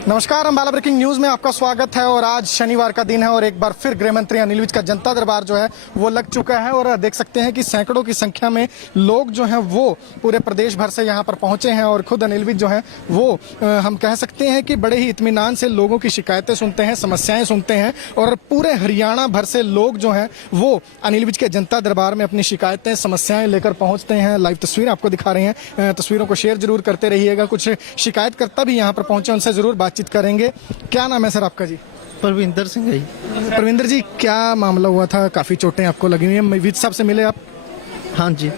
नमस्कार, अम्बाला ब्रेकिंग न्यूज में आपका स्वागत है। और आज शनिवार का दिन है और एक बार फिर गृह मंत्री अनिल विज का जनता दरबार जो है वो लग चुका है। और देख सकते हैं कि सैकड़ों की संख्या में लोग जो हैं वो पूरे प्रदेश भर से यहाँ पर पहुंचे हैं। और खुद अनिल विज जो है वो हम कह सकते हैं कि बड़े ही इत्मीनान से लोगों की शिकायतें सुनते हैं, समस्याएं सुनते हैं। और पूरे हरियाणा भर से लोग जो हैं वो अनिल विज के जनता दरबार में अपनी शिकायतें, समस्याएं लेकर पहुंचते हैं। लाइव तस्वीर आपको दिखा रहे हैं, तस्वीरों को शेयर जरूर करते रहिएगा। कुछ शिकायतकर्ता भी यहाँ पर पहुंचे, उनसे जरूर बातचीत करेंगे। क्या नाम है सर आपका जी? परविंदर सिंह है जी। परविंदर जी, क्या मामला हुआ था? काफी चोटें आपको लगी हुई हैं, विज साहब से मिले आप? हाँ जी।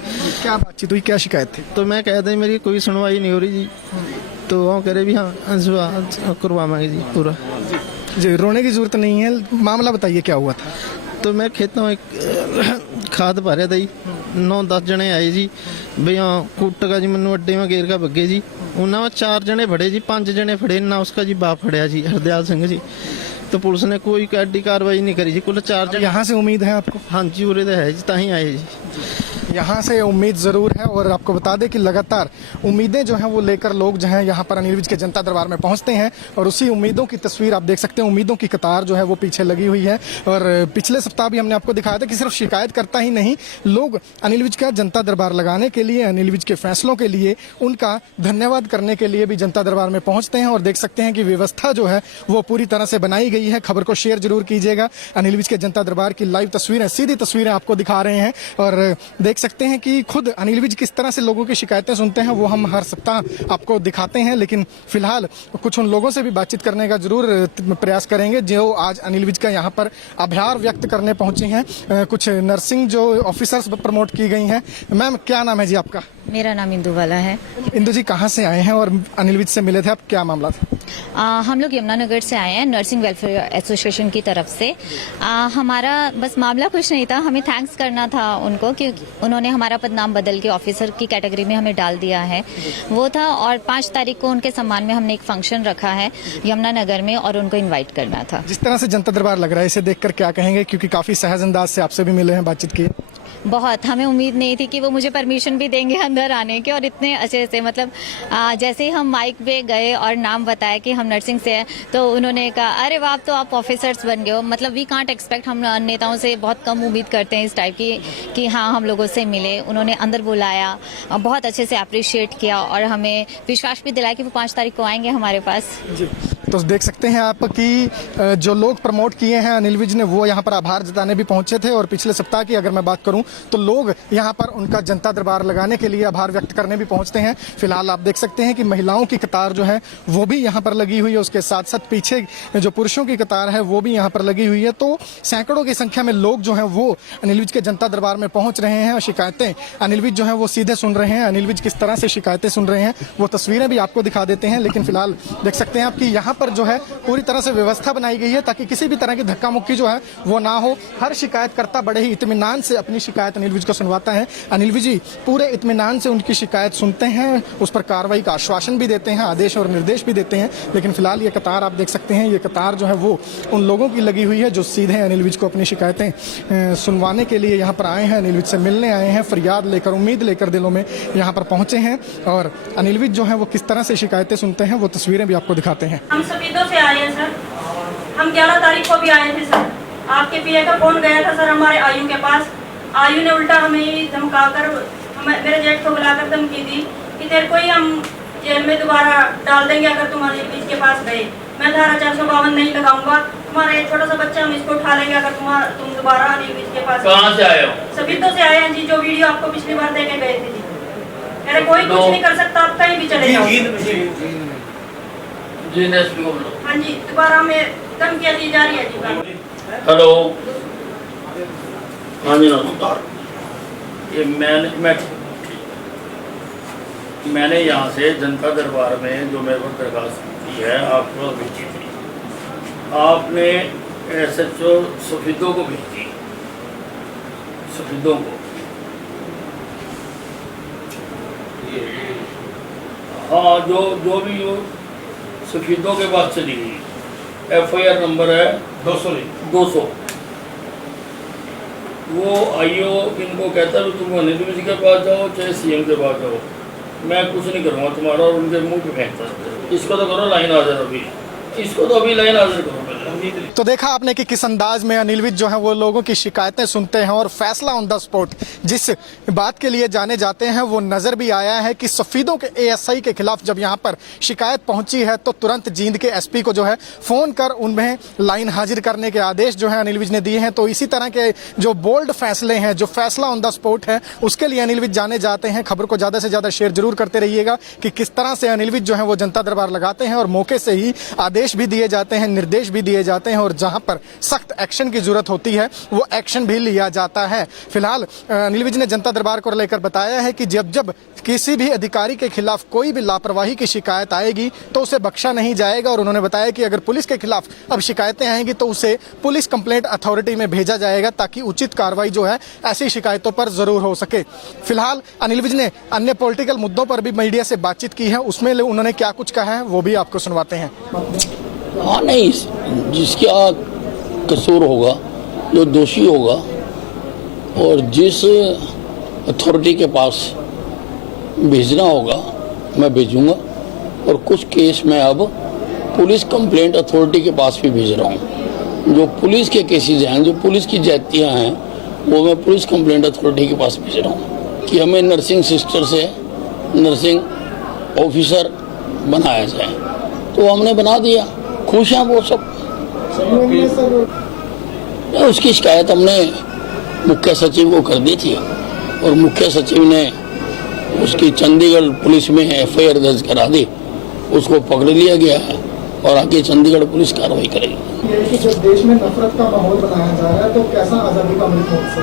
क्या बातचीत हुई, क्या शिकायत थी? तो मैं कहता मेरी कोई सुनवाई नहीं हो रही जी, तो वो कह रहे भी हाँ करवाएंगे जी पूरा। जी, रोने की जरूरत नहीं है, मामला बताइए क्या हुआ था? तो मैं खेतों में खाद भर रहा था जी, 9-10 जने आए जी भी हाँ कुटगा जी, मैनू अड्डे में घेर का बगे जी। उन्होंने 4 जने फड़े जी, 5 जने फड़े ना उसका जी बाप फड़िया जी, हरदयाल सिंह जी। तो पुलिस ने कोई एडी कार्रवाई नहीं करी जी। कुल 4 जने। यहाँ से उम्मीद है आपको? हाँ जी, उरे तो है जी, ताही आए जी। यहाँ से उम्मीद जरूर है। और आपको बता दें कि लगातार उम्मीदें जो हैं वो लेकर लोग जो हैं यहाँ पर अनिल विज के जनता दरबार में पहुँचते हैं। और उसी उम्मीदों की तस्वीर आप देख सकते हैं, उम्मीदों की कतार जो है वो पीछे लगी हुई है। और पिछले सप्ताह भी हमने आपको दिखाया था कि सिर्फ शिकायत करता ही नहीं, लोग अनिल विज का जनता दरबार लगाने के लिए, अनिल विज के फैसलों के लिए उनका धन्यवाद करने के लिए भी जनता दरबार में पहुँचते हैं। और देख सकते हैं कि व्यवस्था जो है वो पूरी तरह से बनाई गई है। खबर को शेयर जरूर कीजिएगा। अनिल विज के जनता दरबार की लाइव तस्वीरें, सीधी तस्वीरें आपको दिखा रहे हैं। और देख सकते हैं कि खुद अनिल विज किस तरह से लोगों की शिकायतें सुनते हैं, वो हम हर सप्ताह आपको दिखाते हैं। लेकिन फिलहाल कुछ उन लोगों से भी बातचीत करने का जरूर प्रयास करेंगे जो आज अनिल विज का यहाँ पर आभार व्यक्त करने पहुंचे हैं। कुछ नर्सिंग जो ऑफिसर्स प्रमोट की गई हैं। मैम, क्या नाम है जी आपका? मेरा नाम इंदु वाला है। इंदु जी, कहाँ से आए हैं और अनिल विज से मिले थे आप? क्या मामला था? हम लोग यमुनानगर से आए हैं, नर्सिंग वेलफेयर एसोसिएशन की तरफ से। हमारा बस मामला कुछ नहीं था, हमें थैंक्स करना था उनको क्योंकि उन्होंने हमारा पदनाम बदल के ऑफिसर की कैटेगरी में हमें डाल दिया है, वो था। और 5 तारीख को उनके सम्मान में हमने एक फंक्शन रखा है यमुनानगर में और उनको इन्वाइट करना था। जिस तरह से जनता दरबार लग रहा है, इसे देखकर क्या कहेंगे? क्योंकि काफी सहज अंदाज से आपसे भी मिले हैं, बातचीत की। बहुत, हमें उम्मीद नहीं थी कि वो मुझे परमिशन भी देंगे अंदर आने के। और इतने अच्छे से मतलब जैसे ही हम माइक पे गए और नाम बताया कि हम नर्सिंग से हैं, तो उन्होंने कहा अरे वाह, तो आप ऑफिसर्स बन गए हो। मतलब वी कांट एक्सपेक्ट, हम नेताओं से बहुत कम उम्मीद करते हैं इस टाइप की कि हाँ हम लोगों से मिले। उन्होंने अंदर बुलाया, बहुत अच्छे से अप्रिशिएट किया और हमें विश्वास भी दिलाया कि वो 5 तारीख को आएंगे हमारे पास जी। तो देख सकते हैं आप कि जो लोग प्रमोट किए हैं अनिल विज ने, वो यहाँ पर आभार जताने भी पहुंचे थे। और पिछले सप्ताह की अगर मैं बात करूं तो लोग यहाँ पर उनका जनता दरबार लगाने के लिए आभार व्यक्त करने भी पहुंचते हैं। फिलहाल आप देख सकते हैं कि महिलाओं की कतार जो है वो भी यहाँ पर लगी हुई है, उसके साथ साथ पीछे जो पुरुषों की कतार है वो भी यहाँ पर लगी हुई है। तो सैकड़ों की संख्या में लोग जो है वो अनिल विज के जनता दरबार में पहुंच रहे हैं और शिकायतें अनिल विज जो है वो सीधे सुन रहे हैं। अनिल विज किस तरह से शिकायतें सुन रहे हैं वो तस्वीरें भी आपको दिखा देते हैं। लेकिन फिलहाल देख सकते हैं आप कि यहाँ पर जो है पूरी तरह से व्यवस्था बनाई गई है ताकि किसी भी तरह की धक्का मुक्की जो है वो ना हो। हर शिकायतकर्ता बड़े ही इत्मीनान से अपनी शिकायत अनिल विज को सुनवाता है। अनिल विज जी पूरे इत्मीनान से उनकी शिकायत सुनते हैं, उस पर कार्रवाई का आश्वासन भी देते हैं, आदेश और निर्देश भी देते हैं। लेकिन फिलहाल ये कतार आप देख सकते हैं, ये कतार जो है वो उन लोगों की लगी हुई है जो सीधे अनिल विज को अपनी शिकायतें सुनवाने के लिए यहाँ पर आए हैं, अनिल विज से मिलने आए हैं, फरियाद लेकर, उम्मीद लेकर दिलों में यहाँ पर पहुंचे हैं। और अनिल विज जो है वो किस तरह से शिकायतें सुनते हैं वो तस्वीरें भी आपको दिखाते हैं। हम सफीदों से आए हैं सर, हम 11 तारीख को भी आए थे सर। आपके पीए का फोन गया था सर हमारे आयु के पास। आयु ने उल्टा हमें धमकाकर, मेरे जेठ को बुलाकर धमकी दी कि तेरे को ही हम जेल में दोबारा डाल देंगे अगर तुम अनिल विज के पास गए। मैं धारा 452 नहीं लगाऊंगा, तुम्हारा एक छोटा सा बच्चा हम इसको उठा लेंगे अगर तुम दोबारा अनिल विज के पास। कहाँ से आए हो? सफीदों से आए हैं जी, जो वीडियो आपको पिछली बार देके गए थे जी। मेरे कोई कुछ नहीं कर सकता, आप कहीं भी चले जाओ। हाँ जी, दोबारा हमें धमकियाँ दी जा रही है जी। हेलो, हाँ जी नमस्कार। ये मैंने यहाँ से जनता दरबार में जो मेरे को दरखास्त की है आपको भेजी थी, आपने SHO सफीदों को भेजी, सफीदों को। हाँ, जो भी वो सफीदों के पास चली गई, FIR नंबर है 200। वो आईओ इनको कहता है तुम अनिल विज के पास जाओ चाहे CM के पास जाओ, मैं कुछ नहीं करूँगा तुम्हारा, और उनके मुंह पे फेंकता। इसको तो करो लाइन हाजिर, अभी इसको तो अभी लाइन हाजिर करो पहले। तो देखा आपने कि किस अंदाज में अनिल विज जो है वो लोगों की शिकायतें सुनते हैं और फैसला ऑन द स्पॉट जिस बात के लिए जाने जाते हैं वो नजर भी आया है कि सफीदों के ASI के खिलाफ जब यहाँ पर शिकायत पहुंची है तो तुरंत जींद के SP को जो है फोन कर उनमें लाइन हाजिर करने के आदेश जो है अनिल विज ने दिए हैं। तो इसी तरह के जो बोल्ड फैसले हैं, जो फैसला ऑन द स्पॉट है, उसके लिए अनिल विज जाने जाते हैं। खबर को ज्यादा से ज्यादा शेयर जरूर करते रहिएगा कि किस तरह से अनिल विज जो है वो जनता दरबार लगाते हैं और मौके से ही आदेश भी दिए जाते हैं, निर्देश भी दिए जाते हैं, और जहां पर सख्त एक्शन की जरूरत होती है वो एक्शन भी लिया जाता है। फिलहाल अनिल विज ने जनता दरबार को लेकर बताया है कि जब किसी भी अधिकारी के खिलाफ कोई भी लापरवाही की शिकायत आएगी तो उसे बख्शा नहीं जाएगा। और उन्होंने बताया कि अगर पुलिस के खिलाफ अब शिकायतें आएंगी तो उसे पुलिस कंप्लेंट अथॉरिटी में भेजा जाएगा ताकि उचित कार्रवाई जो है ऐसी शिकायतों पर जरूर हो सके। फिलहाल अनिल विज ने अन्य पॉलिटिकल मुद्दों पर भी मीडिया से बातचीत की है, उसमें उन्होंने क्या कुछ कहा है वो भी आपको सुनवाते हैं। हाँ, नहीं, जिसका कसूर होगा, जो दोषी होगा, और जिस अथॉरिटी के पास भेजना होगा मैं भेजूंगा। और कुछ केस में अब पुलिस कंप्लेंट अथॉरिटी के पास भी भेज रहा हूँ। जो पुलिस के केसेस हैं, जो पुलिस की जातियाँ हैं, वो मैं पुलिस कंप्लेंट अथॉरिटी के पास भेज रहा हूँ कि हमें नर्सिंग सिस्टर से नर्सिंग ऑफिसर बनाया जाए। तो हमने बना दिया, खुश हैं वो सब। उसकी शिकायत हमने मुख्य सचिव को कर दी थी और मुख्य सचिव ने उसकी चंडीगढ़ पुलिस में FIR दर्ज करा दी, उसको पकड़ लिया गया है और आगे चंडीगढ़ पुलिस कार्रवाई करेगी। ये कि जब देश में नफरत का माहौल बनाया जा रहा है तो कैसा आज़ादी का अमृत महोत्सव?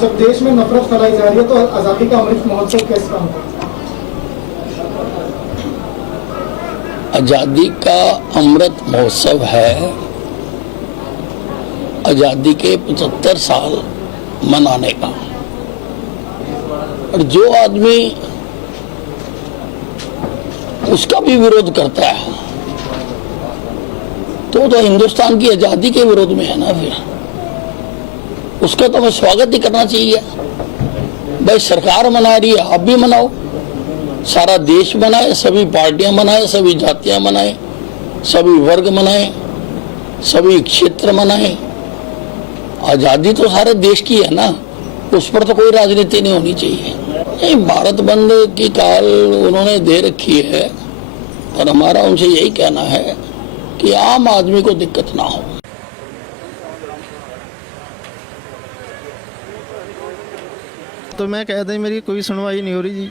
जब देश में नफरत फैलाई जा रही है तो आज़ादी का अमृत महोत्सव कैसे काम करता है? आज़ादी का अमृत महोत्सव है आज़ादी के 75 साल मनाने का। और जो आदमी उसका भी विरोध करता है तो हिंदुस्तान की आज़ादी के विरोध में है ना। फिर उसका तो हमें स्वागत ही करना चाहिए। भाई सरकार मना रही है, आप भी मनाओ, सारा देश मनाए, सभी पार्टियां मनाए, सभी जातियां मनाए, सभी वर्ग मनाए, सभी क्षेत्र मनाए। आज़ादी तो सारे देश की है ना, उस पर तो कोई राजनीति नहीं होनी चाहिए। नहीं, भारत बंद की काल उन्होंने दे रखी है और हमारा उनसे यही कहना है कि आम आदमी को दिक्कत ना हो। तो मैं कहता ही मेरी कोई सुनवाई नहीं हो रही जी,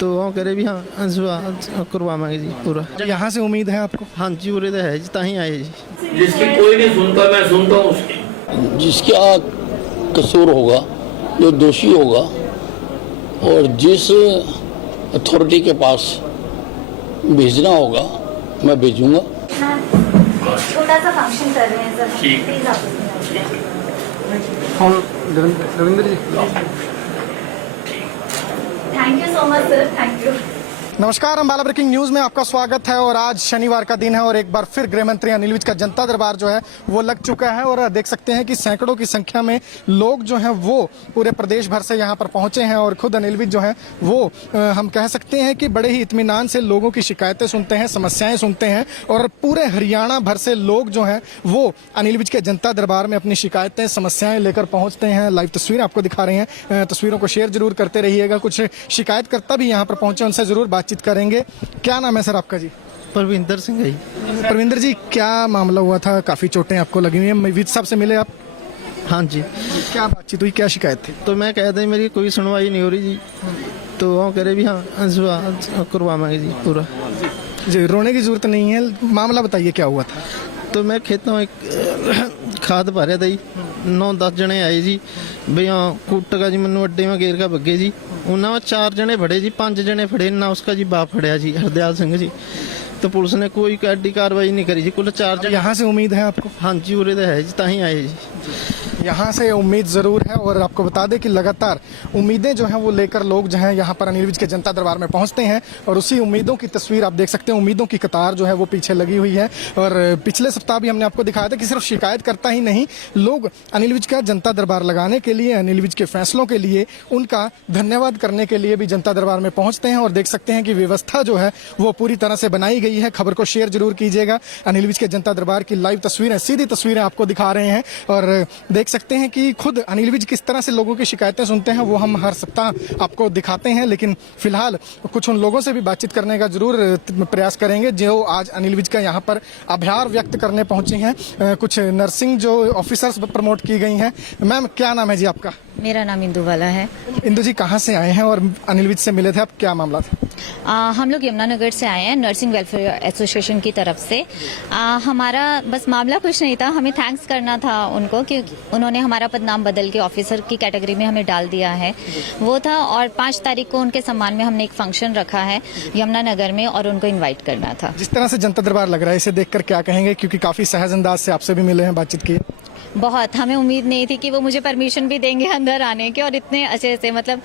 तो वो कह रहे भी हाँ करवाएंगे जी पूरा। यहाँ से उम्मीद है आपको? हाँ जी, पूरे तो है जी, ताही आए जी। जिसकी कोई नहीं सुनता, मैं सुनता हूँ उसकी। जिसका कसूर होगा, जो दोषी होगा, और जिस अथॉरिटी के पास भेजना होगा मैं भेजूंगा। मैम एक छोटा सा फंक्शन कर रहे हैं सर, ठीक है। प्लीज आप उसमें आ जाइए। हम Ravindra ji. Thank you so much sir, thank you. नमस्कार, अम्बाला ब्रेकिंग न्यूज में आपका स्वागत है। और आज शनिवार का दिन है और एक बार फिर गृह मंत्री अनिल विज का जनता दरबार जो है वो लग चुका है। और देख सकते हैं कि सैकड़ों की संख्या में लोग जो हैं वो पूरे प्रदेश भर से यहाँ पर पहुंचे हैं। और खुद अनिल विज जो है वो हम कह सकते हैं कि बड़े ही इत्मीनान से लोगों की शिकायतें सुनते हैं, समस्याएं सुनते हैं। और पूरे हरियाणा भर से लोग जो हैं वो अनिल विज के जनता दरबार में अपनी शिकायतें, समस्याएं लेकर पहुंचते हैं। लाइव तस्वीर आपको दिखा रहे हैं, तस्वीरों को शेयर जरूर करते रहिएगा। कुछ शिकायतकर्ता भी यहाँ पर पहुंचे, उनसे जरूर बातचीत करेंगे। क्या नाम है सर आपका जी? परविंदर सिंह है जी। परविंदर जी, क्या मामला हुआ था? काफी चोटें आपको लगी हुई हैं, विज साहब से मिले आप? हाँ जी। क्या बातचीत हुई, क्या शिकायत थी? तो मैं कहता हूँ मेरी कोई सुनवाई नहीं हो रही जी। तो वो कह रहे भी हाँ करवाएंगे जी पूरा। जी, रोने की जरूरत नहीं है, मामला बताइए क्या हुआ था? तो मैं खेतों एक खाद भा ਰਿਹਾ था ਜੀ 9-10 ਜਣੇ ਆਏ ਜੀ ਵੀ ਹਾਂ ਕੁੱਟਗਾ ਜੀ ਮੈਨੂੰ ਅੱਡੇ ਮੈਂ ਗੇਰ ਕੇ ਬੱਗੇ ਜੀ। ਉਹਨਾਂ ਵਿੱਚ 4 ਜਣੇ ਫੜੇ ਜੀ, 5 ਜਣੇ ਫੜੇ ਨਾ ਉਸका जी बाप फड़िया जी हरदयाल सिंह जी। तो पुलिस ने कोई ऐडी कार्रवाई नहीं करी जी। कुल 4 जने। यहाँ से उम्मीद है आपको? हाँ जी, उरे तो है जी, ताही आए जी। यहाँ से उम्मीद जरूर है। और आपको बता दें कि लगातार उम्मीदें जो हैं वो लेकर लोग जो हैं यहाँ पर अनिल विज के जनता दरबार में पहुँचते हैं। और उसी उम्मीदों की तस्वीर आप देख सकते हैं, उम्मीदों की कतार जो है वो पीछे लगी हुई है। और पिछले सप्ताह भी हमने आपको दिखाया था कि सिर्फ शिकायत करता ही नहीं, लोग अनिल विज का जनता दरबार लगाने के लिए, अनिल विज के फैसलों के लिए उनका धन्यवाद करने के लिए भी जनता दरबार में पहुँचते हैं। और देख सकते हैं कि व्यवस्था जो है वो पूरी तरह से बनाई गई है। खबर को शेयर जरूर कीजिएगा। अनिल विज के जनता दरबार की लाइव तस्वीरें, सीधी तस्वीरें आपको दिखा रहे हैं। और देख सकते हैं कि खुद अनिल विज किस तरह से लोगों की शिकायतें सुनते हैं, वो हम हर सप्ताह आपको दिखाते हैं। लेकिन फिलहाल कुछ उन लोगों से भी बातचीत करने का जरूर प्रयास करेंगे जो आज अनिल विज का यहाँ पर आभार व्यक्त करने पहुंची हैं। कुछ नर्सिंग जो ऑफिसर्स प्रमोट की गई हैं। मैम, क्या नाम है जी आपका? मेरा नाम इंदु वाला है। इंदु जी, कहाँ से आए हैं और अनिल विज से मिले थे आप? क्या मामला था? हम लोग यमुनानगर से आए हैं, नर्सिंग वेलफेयर एसोसिएशन की तरफ से। हमारा बस मामला कुछ नहीं था, हमें थैंक्स करना था उनको कि उन्होंने हमारा पदनाम बदल के ऑफिसर की कैटेगरी में हमें डाल दिया है, वो था। और 5 तारीख को उनके सम्मान में हमने एक फंक्शन रखा है यमुनानगर में और उनको इन्वाइट करना था। जिस तरह से जनता दरबार लग रहा है, इसे देखकर क्या कहेंगे? क्योंकि काफी सहज अंदाज से आपसे भी मिले हैं, बातचीत की। बहुत, हमें उम्मीद नहीं थी कि वो मुझे परमिशन भी देंगे अंदर आने के। और इतने अच्छे से मतलब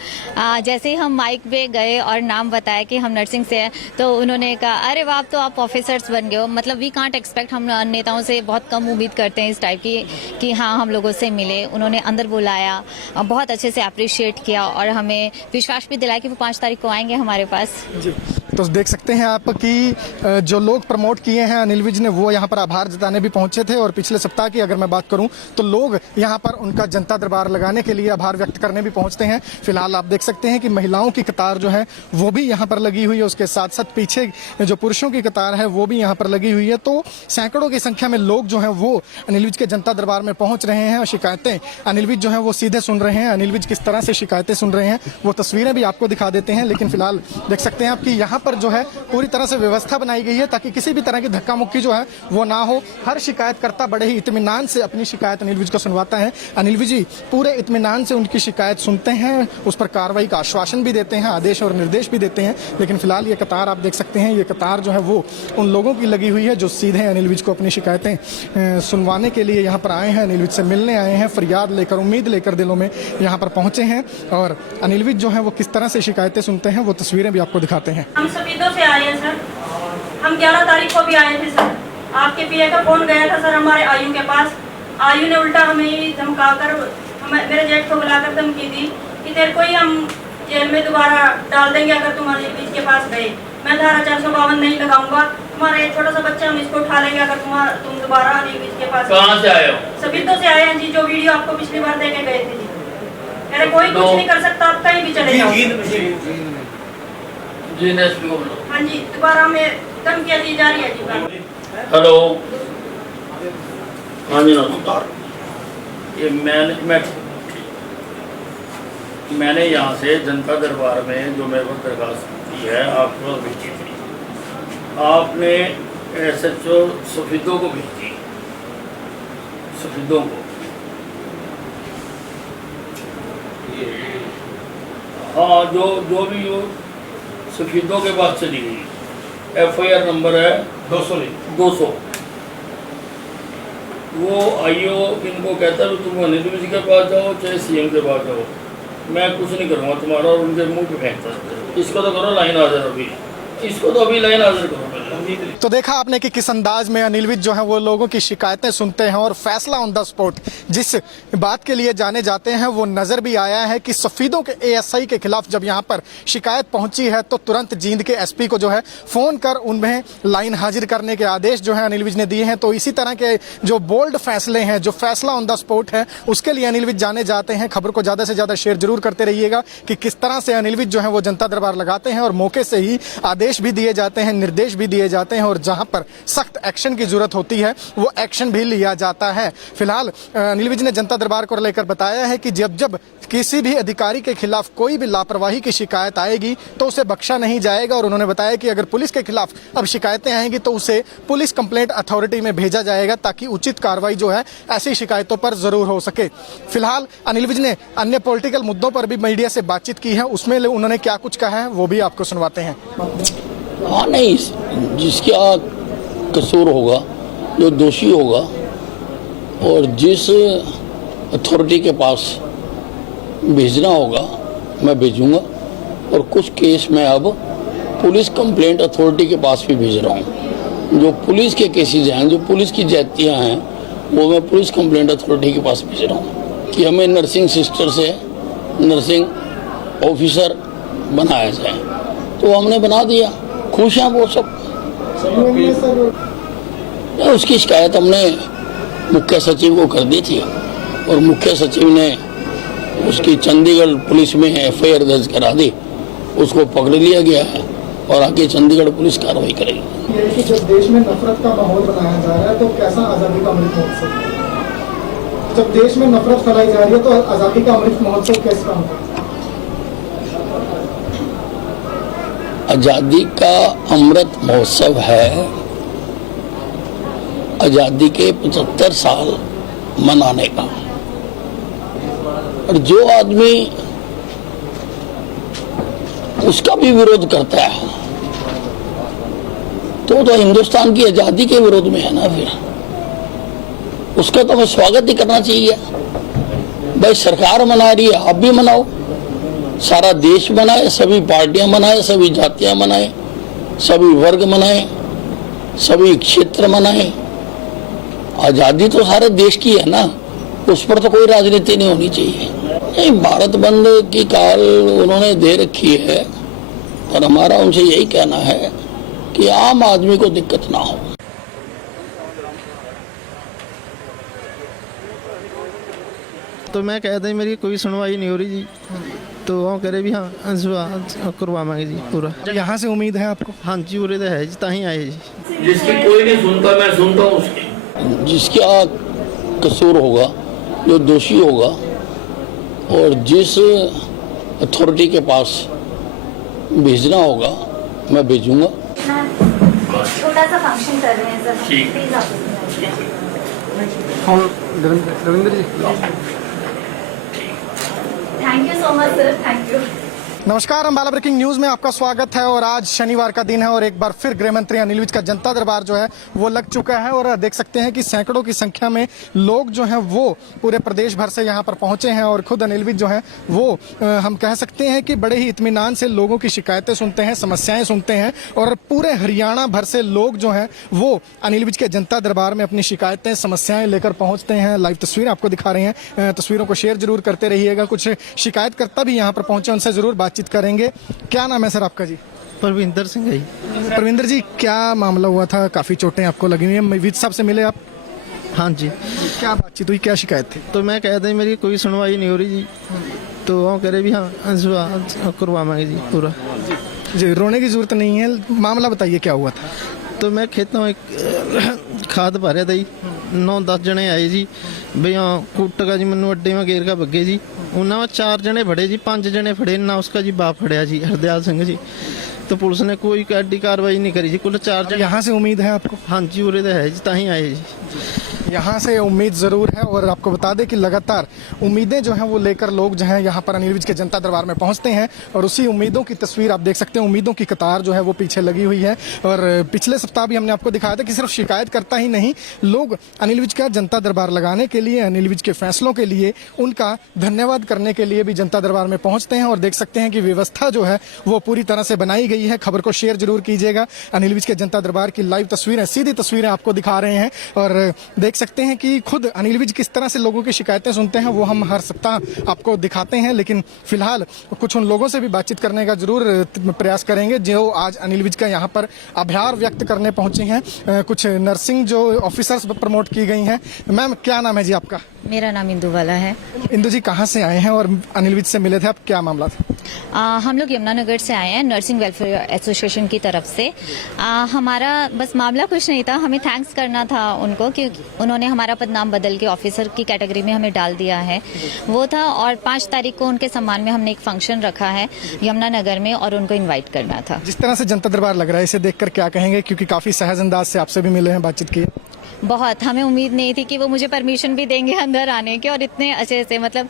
जैसे ही हम माइक पे गए और नाम बताया कि हम नर्सिंग से हैं, तो उन्होंने कहा अरे वाह, तो आप ऑफिसर्स बन गए हो। मतलब वी कांट एक्सपेक्ट, हम नेताओं से बहुत कम उम्मीद करते हैं इस टाइप की कि हाँ हम लोगों से मिले। उन्होंने अंदर बुलाया, बहुत अच्छे से अप्रिशिएट किया और हमें विश्वास भी दिलाया कि वो 5 तारीख को आएंगे हमारे पास। जी, तो देख सकते हैं आप कि जो लोग प्रमोट किए हैं अनिल विज ने, वो यहाँ पर आभार जताने भी पहुंचे थे। और पिछले सप्ताह की अगर मैं बात करूं तो लोग यहाँ पर उनका जनता दरबार लगाने के लिए आभार व्यक्त करने भी पहुंचते हैं। फिलहाल आप देख सकते हैं कि महिलाओं की कतार जो है वो भी यहाँ पर लगी हुई है, उसके साथ साथ पीछे जो पुरुषों की कतार है वो भी यहाँ पर लगी हुई है। तो सैकड़ों की संख्या में लोग जो है वो अनिल विज के जनता दरबार में पहुंच रहे हैं और शिकायतें अनिल विज जो है वो सीधे सुन रहे हैं। अनिल विज किस तरह से शिकायतें सुन रहे हैं वो तस्वीरें भी आपको दिखा देते हैं। लेकिन फिलहाल देख सकते हैं आप कि यहाँ पर जो है पूरी तरह से व्यवस्था बनाई गई है ताकि किसी भी तरह की धक्का मुक्की जो है वो ना हो। हर शिकायतकर्ता बड़े ही इत्मीनान से अपनी शिकायत अनिल विज को सुनवाता है। अनिल विज जी पूरे इत्मीनान से उनकी शिकायत सुनते हैं, उस पर कार्रवाई का आश्वासन भी देते हैं, आदेश और निर्देश भी देते हैं। लेकिन फिलहाल ये कतार आप देख सकते हैं, ये कतार जो है वो उन लोगों की लगी हुई है जो सीधे अनिल विज को अपनी शिकायतें सुनवाने के लिए यहाँ पर आए हैं, अनिल विज से मिलने आए हैं, फरियाद लेकर, उम्मीद लेकर दिलों में यहाँ पर पहुंचे हैं। और अनिल विज जो है वो किस तरह से शिकायतें सुनते हैं वो तस्वीरें भी आपको दिखाते हैं। हम सफीदों से आए हैं सर, हम 11 तारीख को भी आए थे सर। आपके पीए का फोन गया था सर हमारे आयु के पास। आयु ने उल्टा हमें धमकाकर, मेरे जेठ को बुलाकर धमकी दी कि तेरे को ही हम जेल में दोबारा डाल देंगे अगर तुम अनिल विज के पास गए। मैं धारा 452 नहीं लगाऊंगा, तुम्हारा एक छोटा सा बच्चा हम इसको उठा लेंगे अगर तुम दोबारा अनिल विज के पास। कहाँ से आए हो? सफीदों से आए हैं जी, जो वीडियो आपको पिछली बार देके गए थे जी। अरे कोई कुछ नहीं कर सकता, आप कहीं भी चले जाओ। हाँ जी, दोबारा हमें धमकियाँ दी जा रही है जी। हेलो, हाँ जी नमस्कार। ये मैंने यहाँ से जनता दरबार में जो मेरे को दरखास्त की है आपको भेजी थी, आपने SHO सफीदों को भेजी, सफीदों को। हाँ, जो भी वो सफीदों के पास चली गई FIR नंबर है 200। वो आईओ इनको कहता है तुम अनिल विज के पास जाओ चाहे CM के पास जाओ, मैं कुछ नहीं करूँगा तुम्हारा, और उनके मुंह पे फेंकता है। इसको तो करो लाइन हाजिर अभी, इसको तो अभी लाइन हाजिर करो पहले। तो देखा आपने कि किस अंदाज में अनिल विज जो है वो लोगों की शिकायतें सुनते हैं और फैसला ऑन द स्पॉट जिस बात के लिए जाने जाते हैं वो नजर भी आया है कि सफीदों के ASI के खिलाफ जब यहाँ पर शिकायत पहुंची है तो तुरंत जींद के SP को जो है फोन कर उनमें लाइन हाजिर करने के आदेश जो है अनिल विज ने दिए हैं। तो इसी तरह के जो बोल्ड फैसले हैं, जो फैसला ऑन द स्पॉट है, उसके लिए अनिल विज जाने जाते हैं। खबर को ज्यादा से ज्यादा शेयर जरूर करते रहिएगा कि किस तरह से अनिल विज जो है वो जनता दरबार लगाते हैं और मौके से ही आदेश भी दिए जाते हैं, निर्देश भी दिए जाते हैं और जहां पर सख्त एक्शन की जरूरत होती है वो एक्शन भी लिया जाता है। फिलहाल अनिल विज ने जनता दरबार को लेकर बताया है कि जब जब किसी भी अधिकारी के खिलाफ कोई भी लापरवाही की शिकायत आएगी तो उसे बख्शा नहीं जाएगा और उन्होंने बताया कि अगर पुलिस के खिलाफ अब शिकायतें आएंगी तो उसे पुलिस कंप्लेंट अथॉरिटी में भेजा जाएगा ताकि उचित कार्रवाई जो है ऐसी शिकायतों पर जरूर हो सके। फिलहाल अनिल विज ने अन्य पॉलिटिकल मुद्दों पर भी मीडिया से बातचीत की है, उसमें उन्होंने क्या कुछ कहा है वो भी आपको सुनवाते हैं। हाँ, नहीं, जिसका कसूर होगा, जो दोषी होगा और जिस अथॉरिटी के पास भेजना होगा मैं भेजूंगा। और कुछ केस में अब पुलिस कंप्लेंट अथॉरिटी के पास भी भेज रहा हूँ। जो पुलिस के केसेज हैं, जो पुलिस की जातियाँ हैं, वो मैं पुलिस कंप्लेंट अथॉरिटी के पास भेज रहा हूँ कि हमें नर्सिंग सिस्टर से नर्सिंग ऑफिसर बनाया जाए। तो हमने बना दिया, खुश हैं वो सब। उसकी शिकायत हमने मुख्य सचिव को कर दी थी और मुख्य सचिव ने उसकी चंडीगढ़ पुलिस में FIR दर्ज करा दी, उसको पकड़ लिया गया है और आगे चंडीगढ़ पुलिस कार्रवाई करेगी। ये कि जब देश में नफरत का माहौल बनाया जा रहा है तो कैसा आजादी का अमृत महोत्सव? जब देश में नफरत फैलाई जा रही है तो आजादी का अमृत महोत्सव कैसा होगा? आजादी का अमृत महोत्सव है आजादी के 75 साल मनाने का। और जो आदमी उसका भी विरोध करता है तो हिंदुस्तान की आजादी के विरोध में है ना। फिर उसका तो हमें स्वागत ही करना चाहिए। भाई सरकार मना रही है, आप भी मनाओ, सारा देश मनाए, सभी पार्टियां मनाए, सभी जातियां मनाए, सभी वर्ग मनाए, सभी क्षेत्र मनाए। आजादी तो सारे देश की है ना, उस पर तो कोई राजनीति नहीं होनी चाहिए। नहीं, भारत बंद की काल उन्होंने दे रखी है और हमारा उनसे यही कहना है कि आम आदमी को दिक्कत ना हो। तो मैं कहता ही मेरी कोई सुनवाई नहीं हो रही जी, तो वो कह रहे भी हाँ करवावांगे जी पूरा। यहाँ से उम्मीद है आपको? हाँ जी, उरे तो है जी, ताही आए जी। जिसकी कोई नहीं सुनता, मैं सुनता हूँ उसकी। जिसका कसूर होगा, जो दोषी होगा और जिस अथॉरिटी के पास भेजना होगा मैं भेजूंगा। छोटा सा फंक्शन कर रहे हैं सर, ठीक। प्लीज आप Ravindra ji, thank you so much sir, thank you. नमस्कार, अम्बाला ब्रेकिंग न्यूज में आपका स्वागत है। और आज शनिवार का दिन है और एक बार फिर गृह मंत्री अनिल विज का जनता दरबार जो है वो लग चुका है और देख सकते हैं कि सैकड़ों की संख्या में लोग जो हैं वो पूरे प्रदेश भर से यहाँ पर पहुंचे हैं और खुद अनिल विज जो है वो हम कह सकते हैं कि बड़े ही इत्मीनान से लोगों की शिकायतें सुनते हैं, समस्याएं सुनते हैं और पूरे हरियाणा भर से लोग जो हैं वो अनिल विज के जनता दरबार में अपनी शिकायतें, समस्याएं लेकर पहुंचते हैं। लाइव तस्वीरें आपको दिखा रहे हैं, तस्वीरों को शेयर जरूर करते रहिएगा। कुछ शिकायतकर्ता भी यहाँ पर पहुंचे, उनसे जरूर बातचीत करेंगे। क्या नाम है सर आपका जी? परविंदर सिंह है जी। परविंदर जी, क्या मामला हुआ था? काफी चोटें आपको लगी हुई हैं, विज साहब से मिले आप? हाँ जी। क्या बातचीत हुई, क्या शिकायत थी? तो मैं कहता ही मेरी कोई सुनवाई नहीं हो रही जी, तो वो कह रहे भी हाँ करवावांगे जी पूरा। जी, रोने की जरूरत नहीं है, मामला बताइए क्या हुआ था? तो मैं खेतों एक खाद भा रहा था जी, 9-10 जने आए जी भी हाँ कुੱਟਗਾ जी, मैनू अड्डे में घेर का बगे जी। उन्होंने 4 जने फड़े जी, 5 जने फड़े ना उसका जी बाप फड़िया जी, हरदयाल सिंह जी। तो पुलिस ने कोई एडी कार्रवाई नहीं करी जी, कुल 4 जने। यहाँ से उम्मीद है आपको? हाँ जी, उरे तो है जी, ताही आए जी। यहाँ से उम्मीद ज़रूर है और आपको बता दें कि लगातार उम्मीदें जो हैं वो लेकर लोग जो हैं यहाँ पर अनिल विज के जनता दरबार में पहुँचते हैं और उसी उम्मीदों की तस्वीर आप देख सकते हैं। उम्मीदों की कतार जो है वो पीछे लगी हुई है और पिछले सप्ताह भी हमने आपको दिखाया था कि सिर्फ शिकायत करता ही नहीं, लोग अनिल विज का जनता दरबार लगाने के लिए, अनिल विज के फैसलों के लिए उनका धन्यवाद करने के लिए भी जनता दरबार में पहुँचते हैं। और देख सकते हैं कि व्यवस्था जो है वो पूरी तरह से बनाई गई है। खबर को शेयर जरूर कीजिएगा। अनिल विज के जनता दरबार की लाइव तस्वीरें, सीधी तस्वीरें आपको दिखा रहे हैं और देख सकते हैं कि खुद अनिल विज किस तरह से लोगों की शिकायतें सुनते हैं वो हम हर सप्ताह आपको दिखाते हैं। लेकिन फिलहाल कुछ उन लोगों से भी बातचीत करने का जरूर प्रयास करेंगे जो आज अनिल विज का यहाँ पर आभार व्यक्त करने पहुंचे हैं। कुछ नर्सिंग जो ऑफिसर्स प्रमोट की गई हैं। मैम, क्या नाम है जी आपका? मेरा नाम इंदु वाला है। इंदु जी, कहाँ से आए हैं और अनिल विज से मिले थे आप? क्या मामला था? हम लोग यमुनानगर से आए हैं, नर्सिंग वेलफेयर एसोसिएशन की तरफ से। हमारा बस मामला कुछ नहीं था, हमें थैंक्स करना था उनको कि उन्होंने हमारा पद नाम बदल के ऑफिसर की कैटेगरी में हमें डाल दिया है, वो था। और 5 तारीख को उनके सम्मान में हमने एक फंक्शन रखा है यमुनानगर में और उनको इन्वाइट करना था। जिस तरह से जनता दरबार लग रहा है, इसे देखकर क्या कहेंगे? क्योंकि काफी सहज अंदाज से आपसे भी मिले हैं, बातचीत की। बहुत, हमें उम्मीद नहीं थी कि वो मुझे परमिशन भी देंगे अंदर आने के, और इतने अच्छे से मतलब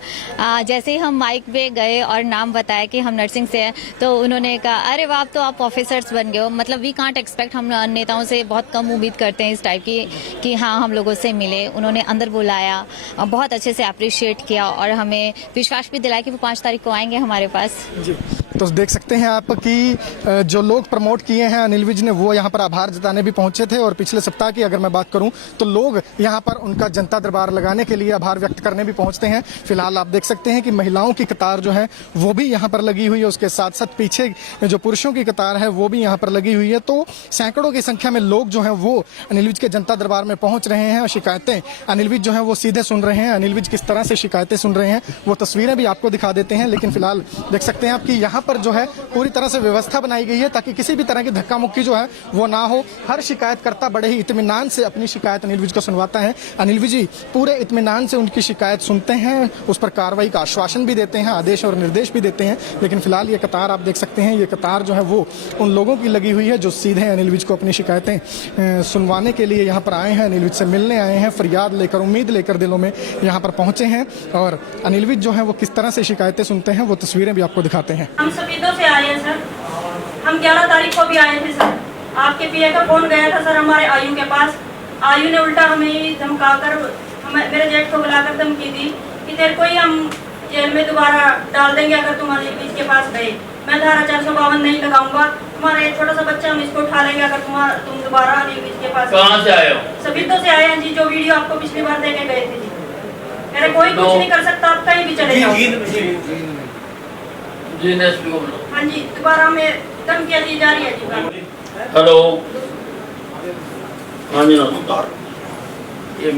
जैसे ही हम माइक पे गए और नाम बताया कि हम नर्सिंग से हैं, तो उन्होंने कहा अरे वाह, तो आप ऑफिसर्स बन गए हो। मतलब वी कांट एक्सपेक्ट, हम नेताओं से बहुत कम उम्मीद करते हैं इस टाइप की कि हाँ हम लोगों से मिले। उन्होंने अंदर बुलाया, बहुत अच्छे से अप्रिशिएट किया और हमें विश्वास भी दिलाया कि वो 5 तारीख को आएंगे हमारे पास। जी, तो देख सकते हैं आप कि जो लोग प्रमोट किए हैं अनिल विज ने, वो यहाँ पर आभार जताने भी पहुंचे थे। और पिछले सप्ताह की अगर मैं बात करूं तो लोग यहाँ पर उनका जनता दरबार लगाने के लिए आभार व्यक्त करने भी पहुंचते हैं। फिलहाल आप देख सकते हैं कि महिलाओं की कतार जो है वो भी यहाँ पर लगी हुई है, उसके साथ साथ पीछे जो पुरुषों की कतार है वो भी यहाँ पर लगी हुई है। तो सैकड़ों की संख्या में लोग जो है वो अनिल विज के जनता दरबार में पहुंच रहे हैं और शिकायतें अनिल विज जो है वो सीधे सुन रहे हैं। अनिल विज किस तरह से शिकायतें सुन रहे हैं वो तस्वीरें भी आपको दिखा देते हैं। लेकिन फिलहाल देख सकते हैं आप कि यहाँ पर जो है पूरी तरह से व्यवस्था बनाई गई है ताकि किसी भी तरह की धक्का मुक्की जो है वो ना हो। हर शिकायतकर्ता बड़े ही इत्मीनान से अपनी शिकायत अनिल विज को सुनवाता है। अनिल विज जी पूरे इत्मीनान से उनकी शिकायत सुनते हैं, उस पर कार्रवाई का आश्वासन भी देते हैं, आदेश और निर्देश भी देते हैं। लेकिन फिलहाल ये कतार आप देख सकते हैं, ये कतार जो है वो उन लोगों की लगी हुई है जो सीधे अनिल विज को अपनी शिकायतें सुनवाने के लिए यहाँ पर आए हैं, अनिल विज से मिलने आए हैं, फरियाद लेकर, उम्मीद लेकर दिलों में यहाँ पर पहुंचे हैं। और अनिल विज जो है वो किस तरह से शिकायतें सुनते हैं वो तस्वीरें भी आपको दिखाते हैं। हम सफीदों से आए हैं सर, हम 11 तारीख को भी आए थे सर। आपके पीए का फोन गया था सर हमारे आयु के पास। आयु ने उल्टा हमें धमकाकर, हमें मेरे जेठ को बुलाकर धमकी दी कि तेरे को ही हम जेल में दोबारा डाल देंगे अगर तुम अनिल विज के पास गए। मैं धारा 452 नहीं लगाऊंगा, तुम्हारा एक छोटा सा बच्चा हम इसको उठा लेंगे अगर तुम दोबारा अनिल विज के पास। कहाँ से आए हो? सफीदों से आए हैं जी, जो वीडियो आपको पिछली बार देके गए थे जी। मेरे कोई कुछ नहीं कर सकता, आप कहीं भी चले जाओ। हाँ जी, दोबारा में धमकियाँ दी जा रही है जी। हेलो, हाँ जी नमस्कार। ये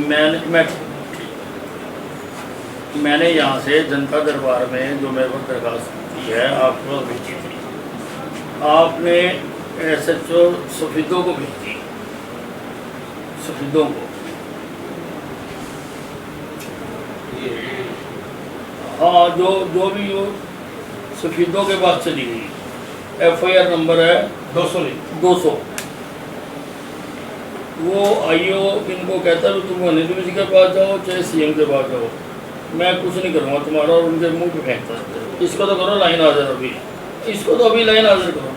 मैंने यहाँ से जनता दरबार में जो मेरे को दरखास्त की है आपको भेजी थी, आपने SHO सफीदों को भेजी, सफीदों को। हाँ, जो भी हो सफीदों के पास चली गई। FIR नंबर है 200। वो आईओ इनको कहता है तुम अनिल विज के पास जाओ चाहे CM के पास जाओ, मैं कुछ नहीं करूँगा तुम्हारा, और उनके मुंह पे फेंकता है। इसको तो करो लाइन हाजिर, अभी इसको तो अभी लाइन हाजिर करो।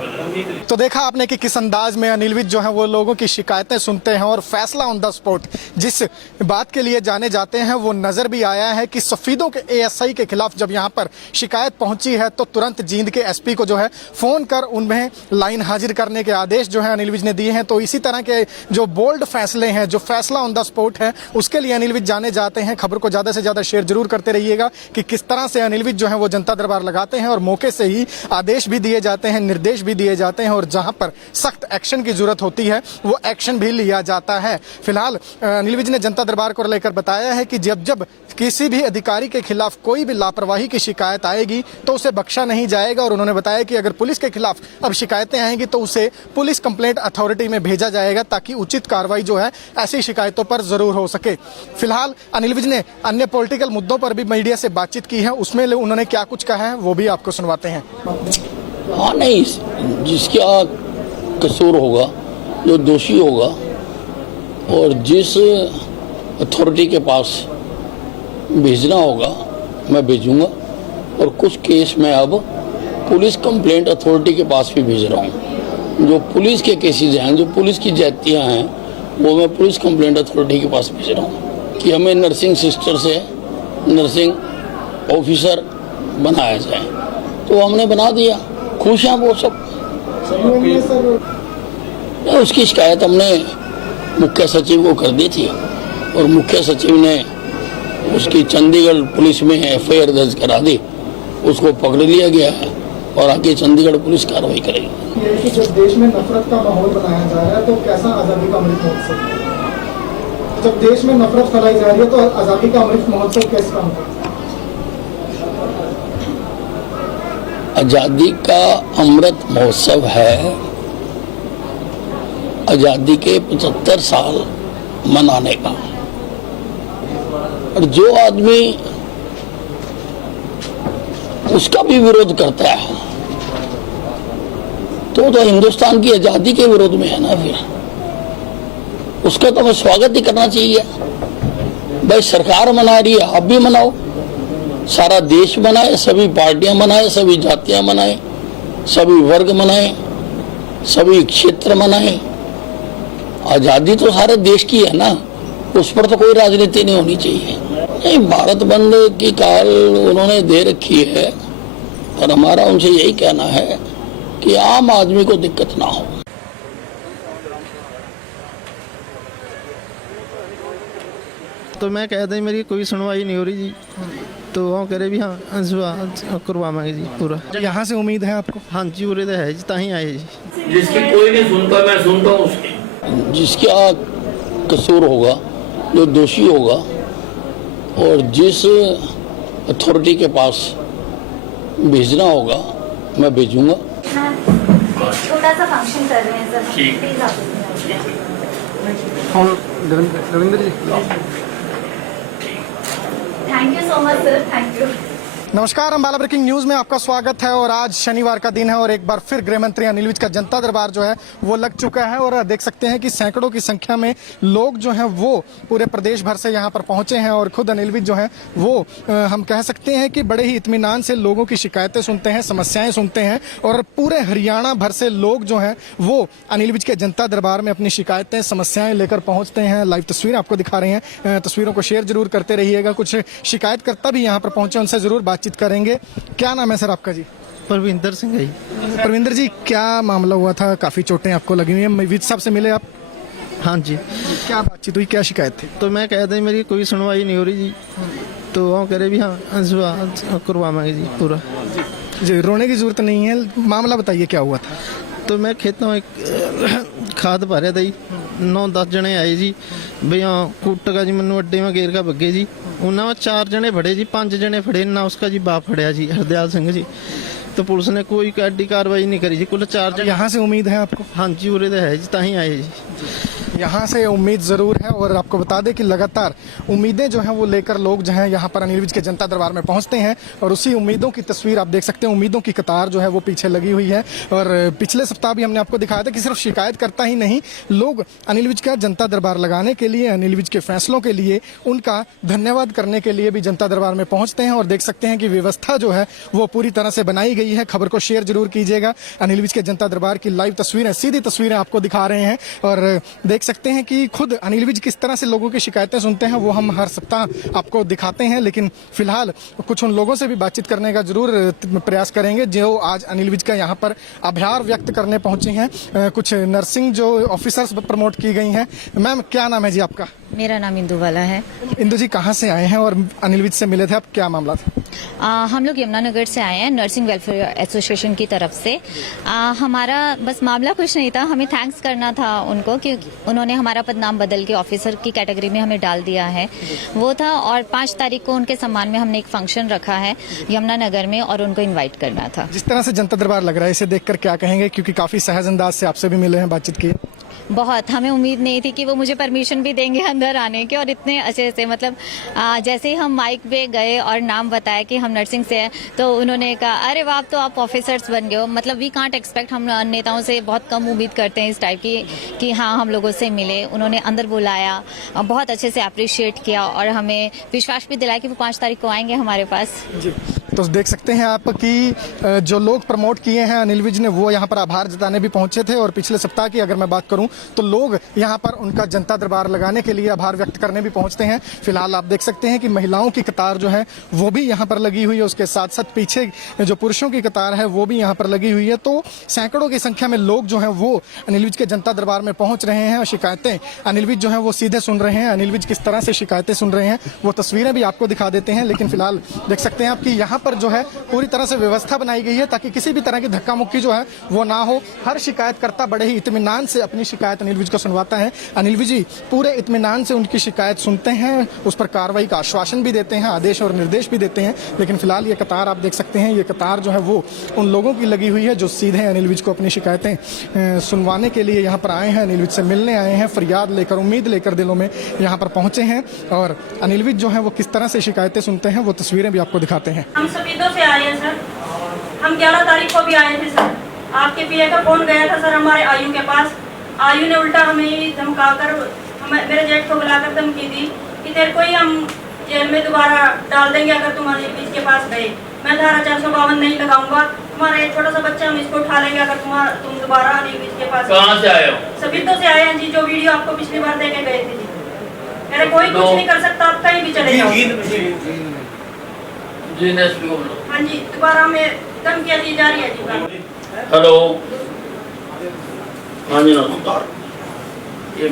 तो देखा आपने कि किस अंदाज में अनिल विज जो है वो लोगों की शिकायतें सुनते हैं और फैसला ऑन द स्पॉट जिस बात के लिए जाने जाते हैं वो नजर भी आया है कि सफीदों के ASI के खिलाफ जब यहाँ पर शिकायत पहुंची है तो तुरंत जींद के SP को जो है फोन कर उनमें लाइन हाजिर करने के आदेश जो है अनिल विज ने दिए हैं। तो इसी तरह के जो बोल्ड फैसले हैं, जो फैसला ऑन द स्पॉट है, उसके लिए अनिल विज जाने जाते हैं। खबर को ज्यादा से ज्यादा शेयर जरूर करते रहिएगा कि किस तरह से अनिल विज जो है वो जनता दरबार लगाते हैं और मौके से ही आदेश भी दिए जाते हैं, निर्देश भी दिए जाते हैं और जहां पर सख्त एक्शन की जरूरत होती है वो एक्शन भी लिया जाता है। फिलहाल अनिल विज ने जनता दरबार को लेकर बताया है कि जब किसी भी अधिकारी के खिलाफ कोई भी लापरवाही की शिकायत आएगी तो उसे बख्शा नहीं जाएगा। और उन्होंने बताया कि अगर पुलिस के खिलाफ अब शिकायतें आएंगी तो उसे पुलिस कंप्लेंट अथॉरिटी में भेजा जाएगा ताकि उचित कार्रवाई जो है ऐसी शिकायतों पर जरूर हो सके। फिलहाल अनिल विज ने अन्य पॉलिटिकल मुद्दों पर भी मीडिया से बातचीत की है, उसमें उन्होंने क्या कुछ कहा है वो भी आपको सुनवाते हैं। हाँ, नहीं, जिसका कसूर होगा, जो दोषी होगा और जिस अथॉरिटी के पास भेजना होगा मैं भेजूंगा, और कुछ केस मैं अब पुलिस कंप्लेंट अथॉरिटी के पास भी भेज रहा हूँ। जो पुलिस के केसेज हैं, जो पुलिस की ज्यादतियाँ हैं, वो मैं पुलिस कंप्लेंट अथॉरिटी के पास भेज रहा हूँ कि हमें नर्सिंग सिस्टर से नर्सिंग ऑफिसर बनाया जाए। तो हमने बना दिया, खुश हैं वो सब। उसकी शिकायत हमने मुख्य सचिव को कर दी थी और मुख्य सचिव ने उसकी चंडीगढ़ पुलिस में एफआईआर दर्ज करा दी, उसको पकड़ लिया गया है और आगे चंडीगढ़ पुलिस कार्रवाई करेगी। ये कि जब देश में नफरत का माहौल बनाया जा रहा है तो कैसा आज़ादी का अमृत महोत्सव? जब देश में नफरत फैलाई जा रही है तो आज़ादी का अमृत महोत्सव कैसे काम करता है? आज़ादी का अमृत महोत्सव है आज़ादी के 75 साल मनाने का। और जो आदमी उसका भी विरोध करता है तो हिंदुस्तान की आज़ादी के विरोध में है ना। फिर उसका तो हमें स्वागत ही करना चाहिए। भाई सरकार मना रही है, आप भी मनाओ, सारा देश मनाए, सभी पार्टियां मनाए, सभी जातियां मनाए, सभी वर्ग मनाए, सभी क्षेत्र मनाए। आज़ादी तो सारे देश की है ना, उस पर तो कोई राजनीति नहीं होनी चाहिए। नहीं, भारत बंद की काल उन्होंने दे रखी है और हमारा उनसे यही कहना है कि आम आदमी को दिक्कत ना हो। तो मैं कहता ही मेरी कोई सुनवाई नहीं हो रही जी, तो वो कह रहे भी हाँ करवाएंगे जी पूरा। यहाँ से उम्मीद है आपको? हाँ जी, उरे तो है जी, ताही आए जी। जिसकी कोई नहीं सुनता, मैं सुनता हूँ उसकी। जिसका कसूर होगा, जो दोषी होगा और जिस अथॉरिटी के पास भेजना होगा मैं भेजूंगा। छोटा सा फंक्शन कर रहे हैं सर, ठीक। प्लीज आप Ravindra ji, thank you so much sir, thank you. नमस्कार, अम्बाला ब्रेकिंग न्यूज में आपका स्वागत है। और आज शनिवार का दिन है और एक बार फिर गृह मंत्री अनिल विज का जनता दरबार जो है वो लग चुका है। और देख सकते हैं कि सैकड़ों की संख्या में लोग जो हैं वो पूरे प्रदेश भर से यहाँ पर पहुंचे हैं। और खुद अनिल विज जो है वो हम कह सकते हैं कि बड़े ही इत्मीनान से लोगों की शिकायतें सुनते हैं, समस्याएं सुनते हैं। और पूरे हरियाणा भर से लोग जो हैं वो अनिल विज के जनता दरबार में अपनी शिकायतें, समस्याएं लेकर पहुंचते हैं। लाइव तस्वीर आपको दिखा रहे हैं, तस्वीरों को शेयर जरूर करते रहिएगा। कुछ शिकायतकर्ता भी यहाँ पर पहुंचे, उनसे जरूर बातचीत करेंगे। क्या नाम है सर आपका जी? परविंदर सिंह है जी। परविंदर जी, क्या मामला हुआ था? काफी चोटें आपको लगी हुई हैं, विज साहब से मिले आप? हाँ जी। क्या बातचीत हुई, क्या शिकायत थी? तो मैं कहता ही मेरी कोई सुनवाई नहीं हो रही जी, तो वो कह रहे भी हाँ करवाएंगे जी पूरा। जी, रोने की जरूरत नहीं है, मामला बताइए क्या हुआ था? तो मैं खेतों एक खाद भा रहा था जी, 9-10 जने आए जी, भी हाँ कुੱਟਗਾ जी, मैनू अड्डे में घेर का बगे जी। उन्होंने 4 जने फड़े जी, 5 जने फड़े ना उसका जी बाप फड़िया जी, हरदयाल सिंह जी। तो पुलिस ने कोई एडी कार्रवाई नहीं करी जी। कुल 4 जने। यहाँ से उम्मीद है आपको? हाँ जी, उरे तो है जी, ताही आए जी। यहाँ से उम्मीद जरूर है। और आपको बता दें कि लगातार उम्मीदें जो हैं वो लेकर लोग जो हैं यहाँ पर अनिल विज के जनता दरबार में पहुँचते हैं। और उसी उम्मीदों की तस्वीर आप देख सकते हैं, उम्मीदों की कतार जो है वो पीछे लगी हुई है। और पिछले सप्ताह भी हमने आपको दिखाया था कि सिर्फ शिकायत करता ही नहीं, लोग अनिल विज का जनता दरबार लगाने के लिए, अनिल विज के फैसलों के लिए उनका धन्यवाद करने के लिए भी जनता दरबार में पहुँचते हैं। और देख सकते हैं कि व्यवस्था जो है वो पूरी तरह से बनाई गई है। खबर को शेयर जरूर कीजिएगा। अनिल विज के जनता दरबार की लाइव तस्वीरें, सीधी तस्वीरें आपको दिखा रहे हैं। और देख सकते हैं कि खुद अनिल विज किस तरह से लोगों की शिकायतें सुनते हैं, वो हम हर सप्ताह आपको दिखाते हैं। लेकिन फिलहाल कुछ उन लोगों से भी बातचीत करने का जरूर प्रयास करेंगे जो आज अनिल विज का यहाँ पर आभार व्यक्त करने पहुंचे हैं। कुछ नर्सिंग जो ऑफिसर्स प्रमोट की गई हैं। मैम, क्या नाम है जी आपका? मेरा नाम इंदु वाला है। इंदु जी, कहाँ से आए हैं और अनिल विज से मिले थे आप? क्या मामला था? हम लोग यमुनानगर से आए हैं, नर्सिंग वेलफेयर एसोसिएशन की तरफ से। हमारा बस मामला कुछ नहीं था, हमें थैंक्स करना था उनको कि उन्होंने हमारा पदनाम बदल के ऑफिसर की कैटेगरी में हमें डाल दिया है, वो था। और 5 तारीख को उनके सम्मान में हमने एक फंक्शन रखा है यमुनानगर में और उनको इन्वाइट करना था। जिस तरह से जनता दरबार लग रहा है, इसे देखकर क्या कहेंगे? क्योंकि काफी सहज अंदाज से आपसे भी मिले हैं, बातचीत की। बहुत, हमें उम्मीद नहीं थी कि वो मुझे परमिशन भी देंगे अंदर आने के, और इतने अच्छे से मतलब जैसे ही हम माइक पे गए और नाम बताया कि हम नर्सिंग से हैं, तो उन्होंने कहा अरे वाह, तो आप ऑफिसर्स बन गए हो। मतलब वी कांट एक्सपेक्ट, हम नेताओं से बहुत कम उम्मीद करते हैं इस टाइप की कि हाँ हम लोगों से मिले। उन्होंने अंदर बुलाया, बहुत अच्छे से अप्रिशिएट किया और हमें विश्वास भी दिलाया कि वो 5 तारीख को आएंगे हमारे पास। जी, तो देख सकते हैं आप कि जो लोग प्रमोट किए हैं अनिल विज ने, वो यहाँ पर आभार जताने भी पहुंचे थे। और पिछले सप्ताह की अगर मैं बात करूं तो लोग यहाँ पर उनका जनता दरबार लगाने के लिए आभार व्यक्त करने भी पहुंचते हैं। फिलहाल आप देख सकते हैं कि महिलाओं की कतार जो है वो भी यहाँ पर लगी हुई है, उसके साथ साथ पीछे जो पुरुषों की कतार है वो भी यहाँ पर लगी हुई है। तो सैकड़ों की संख्या में लोग जो है वो अनिल विज के जनता दरबार में पहुंच रहे हैं और शिकायतें अनिल विज जो है वो सीधे सुन रहे हैं। अनिल विज किस तरह से शिकायतें सुन रहे हैं वो तस्वीरें भी आपको दिखा देते हैं। लेकिन फिलहाल देख सकते हैं आप कि यहाँ पर जो है पूरी तरह से व्यवस्था बनाई गई है ताकि किसी भी तरह की धक्का मुक्की जो है वो ना हो। हर शिकायतकर्ता बड़े ही इत्मीनान से अपनी शिकायत अनिल विज को सुनवाता है। अनिल विज जी पूरे इत्मीनान से उनकी शिकायत सुनते हैं, उस पर कार्रवाई का आश्वासन भी देते हैं, आदेश और निर्देश भी देते हैं। लेकिन फिलहाल ये कतार आप देख सकते हैं, ये कतार जो है वो उन लोगों की लगी हुई है जो सीधे अनिल विज को अपनी शिकायतें सुनवाने के लिए यहाँ पर आए हैं, अनिल विज से मिलने आए हैं, फरियाद लेकर, उम्मीद लेकर दिलों में यहाँ पर पहुंचे हैं। और अनिल विज जो है वो किस तरह से शिकायतें सुनते हैं वो तस्वीरें भी आपको दिखाते हैं। हम सफीदों से आए हैं सर, हम 11 तारीख को भी आए थे सर। आपके पीए का फोन गया था सर हमारे आयु के पास। आयु ने उल्टा हमें धमकाकर, मेरे जेठ को बुलाकर धमकी दी कि तेरे को ही हम जेल में दोबारा डाल देंगे अगर तुम अनिल विज के पास गए। मैं धारा 452 नहीं लगाऊंगा, तुम्हारा एक छोटा सा बच्चा हम इसको उठा लेंगे अगर तुम दोबारा अनिल विज के पास। कहाँ से आए हो? सफीदों से आए हैं जी, जो वीडियो आपको पिछली बार देके गए थे जी। मेरे कोई कुछ नहीं कर सकता, आप कहीं भी चले जाओ। जी एसपी को बोलो। हाँ जी, दोबारा हमें धमकियाँ दी जा रही है जी। हेलो, हाँ जी नमस्कार। ये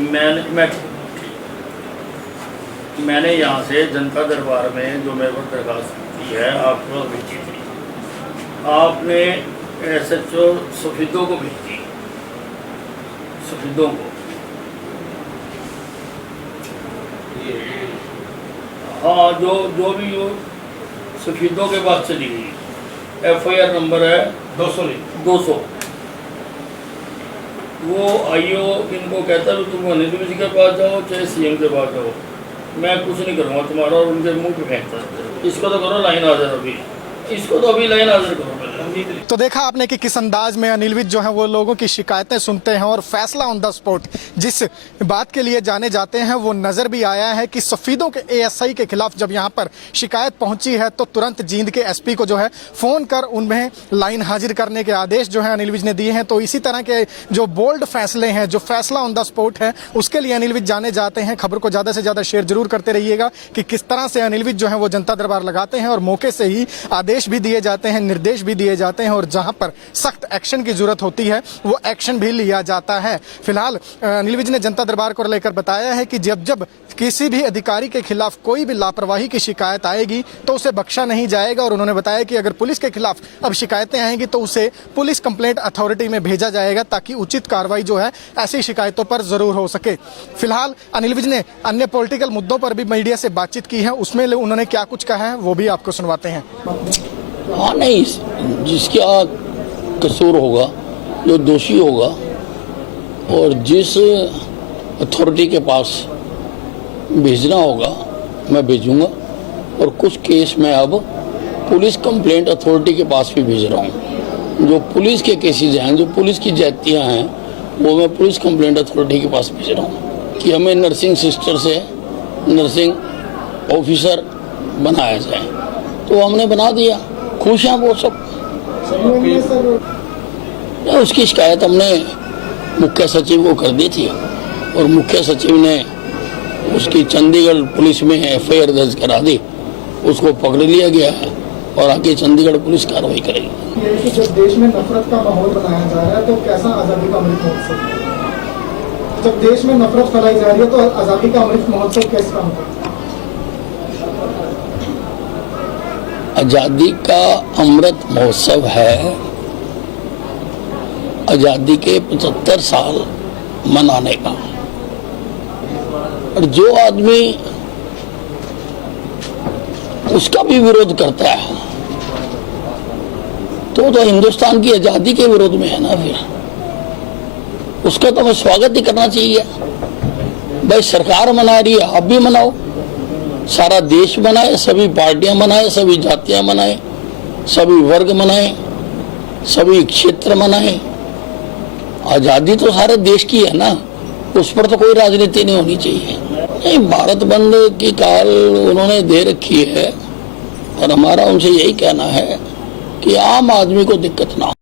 मैंने यहाँ से जनता दरबार में जो मेरे को दरखास्त की है आपको भेजी थी, आपने SHO सफीदों को भेजी, सफीदों को। हाँ, जो भी वो सफीदों के पास चली गई, FIR नंबर है 200। वो आईओ इनको कहता है तुम अनिल विज के पास जाओ चाहे CM के पास जाओ, मैं कुछ नहीं करूँगा तुम्हारा, और उनके मुंह पे फेंकता है। इसको तो करो लाइन हाजिर, अभी इसको तो अभी लाइन हाजिर करो। तो देखा आपने कि किस अंदाज में अनिल विज जो है वो लोगों की शिकायतें सुनते हैं और फैसला ऑन द स्पॉट जिस बात के लिए जाने जाते हैं वो नजर भी आया है कि सफीदों के ASI के खिलाफ जब यहाँ पर शिकायत पहुंची है तो तुरंत जींद के SP को जो है फोन कर उन्हें लाइन हाजिर करने के आदेश जो है अनिल विज ने दिए हैं। तो इसी तरह के जो बोल्ड फैसले हैं, जो फैसला ऑन द स्पॉट है, उसके लिए अनिल विज जाने जाते हैं। खबर को ज्यादा से ज्यादा शेयर जरूर करते रहिएगा कि किस तरह से अनिल विज जो है वो जनता दरबार लगाते हैं और मौके से ही आदेश भी दिए जाते हैं, निर्देश भी दिए जाते हैं और जहां पर सख्त एक्शन की जरूरत होती है वो एक्शन भी लिया जाता है। फिलहाल अनिल विज ने जनता दरबार को लेकर बताया है कि जब किसी भी अधिकारी के खिलाफ कोई भी लापरवाही की शिकायत आएगी तो उसे बख्शा नहीं जाएगा। और उन्होंने बताया कि अगर पुलिस के खिलाफ अब शिकायतें आएंगी तो उसे पुलिस कंप्लेंट अथॉरिटी में भेजा जाएगा ताकि उचित कार्रवाई जो है ऐसी शिकायतों पर जरूर हो सके। फिलहाल अनिल विज ने अन्य पॉलिटिकल मुद्दों पर भी मीडिया से बातचीत की है, उसमें उन्होंने क्या कुछ कहा है वो भी आपको सुनवाते हैं। हाँ, नहीं, जिसका कसूर होगा, जो दोषी होगा और जिस अथॉरिटी के पास भेजना होगा मैं भेजूंगा। और कुछ केस में अब पुलिस कंप्लेंट अथॉरिटी के पास भी भेज रहा हूँ। जो पुलिस के केसेज हैं, जो पुलिस की जातियाँ हैं, वो मैं पुलिस कंप्लेंट अथॉरिटी के पास भेज रहा हूँ कि हमें नर्सिंग सिस्टर से नर्सिंग ऑफिसर बनाया जाए। तो हमने बना दिया, खुश हैं वो सब। उसकी शिकायत हमने मुख्य सचिव को कर दी थी और मुख्य सचिव ने उसकी चंडीगढ़ पुलिस में FIR दर्ज करा दी, उसको पकड़ लिया गया है और आगे चंडीगढ़ पुलिस कार्रवाई करेगी। ये कि जब देश में नफरत का माहौल बनाया जा रहा है तो कैसा आज़ादी का अमृत महोत्सव? जब देश में नफरत फैलाई जा रही है तो आज़ादी का अमृत महोत्सव कैसा होगा? आज़ादी का अमृत महोत्सव है आज़ादी के 75 साल मनाने का। और जो आदमी उसका भी विरोध करता है तो हिंदुस्तान की आज़ादी के विरोध में है ना। फिर उसका तो हमें स्वागत ही करना चाहिए। भाई सरकार मना रही है, आप भी मनाओ, सारा देश मनाए, सभी पार्टियां मनाए, सभी जातियां मनाए, सभी वर्ग मनाए, सभी क्षेत्र मनाए। आजादी तो सारे देश की है ना, उस पर तो कोई राजनीति नहीं होनी चाहिए। नहीं, भारत बंद की काल उन्होंने दे रखी है और हमारा उनसे यही कहना है कि आम आदमी को दिक्कत ना हो।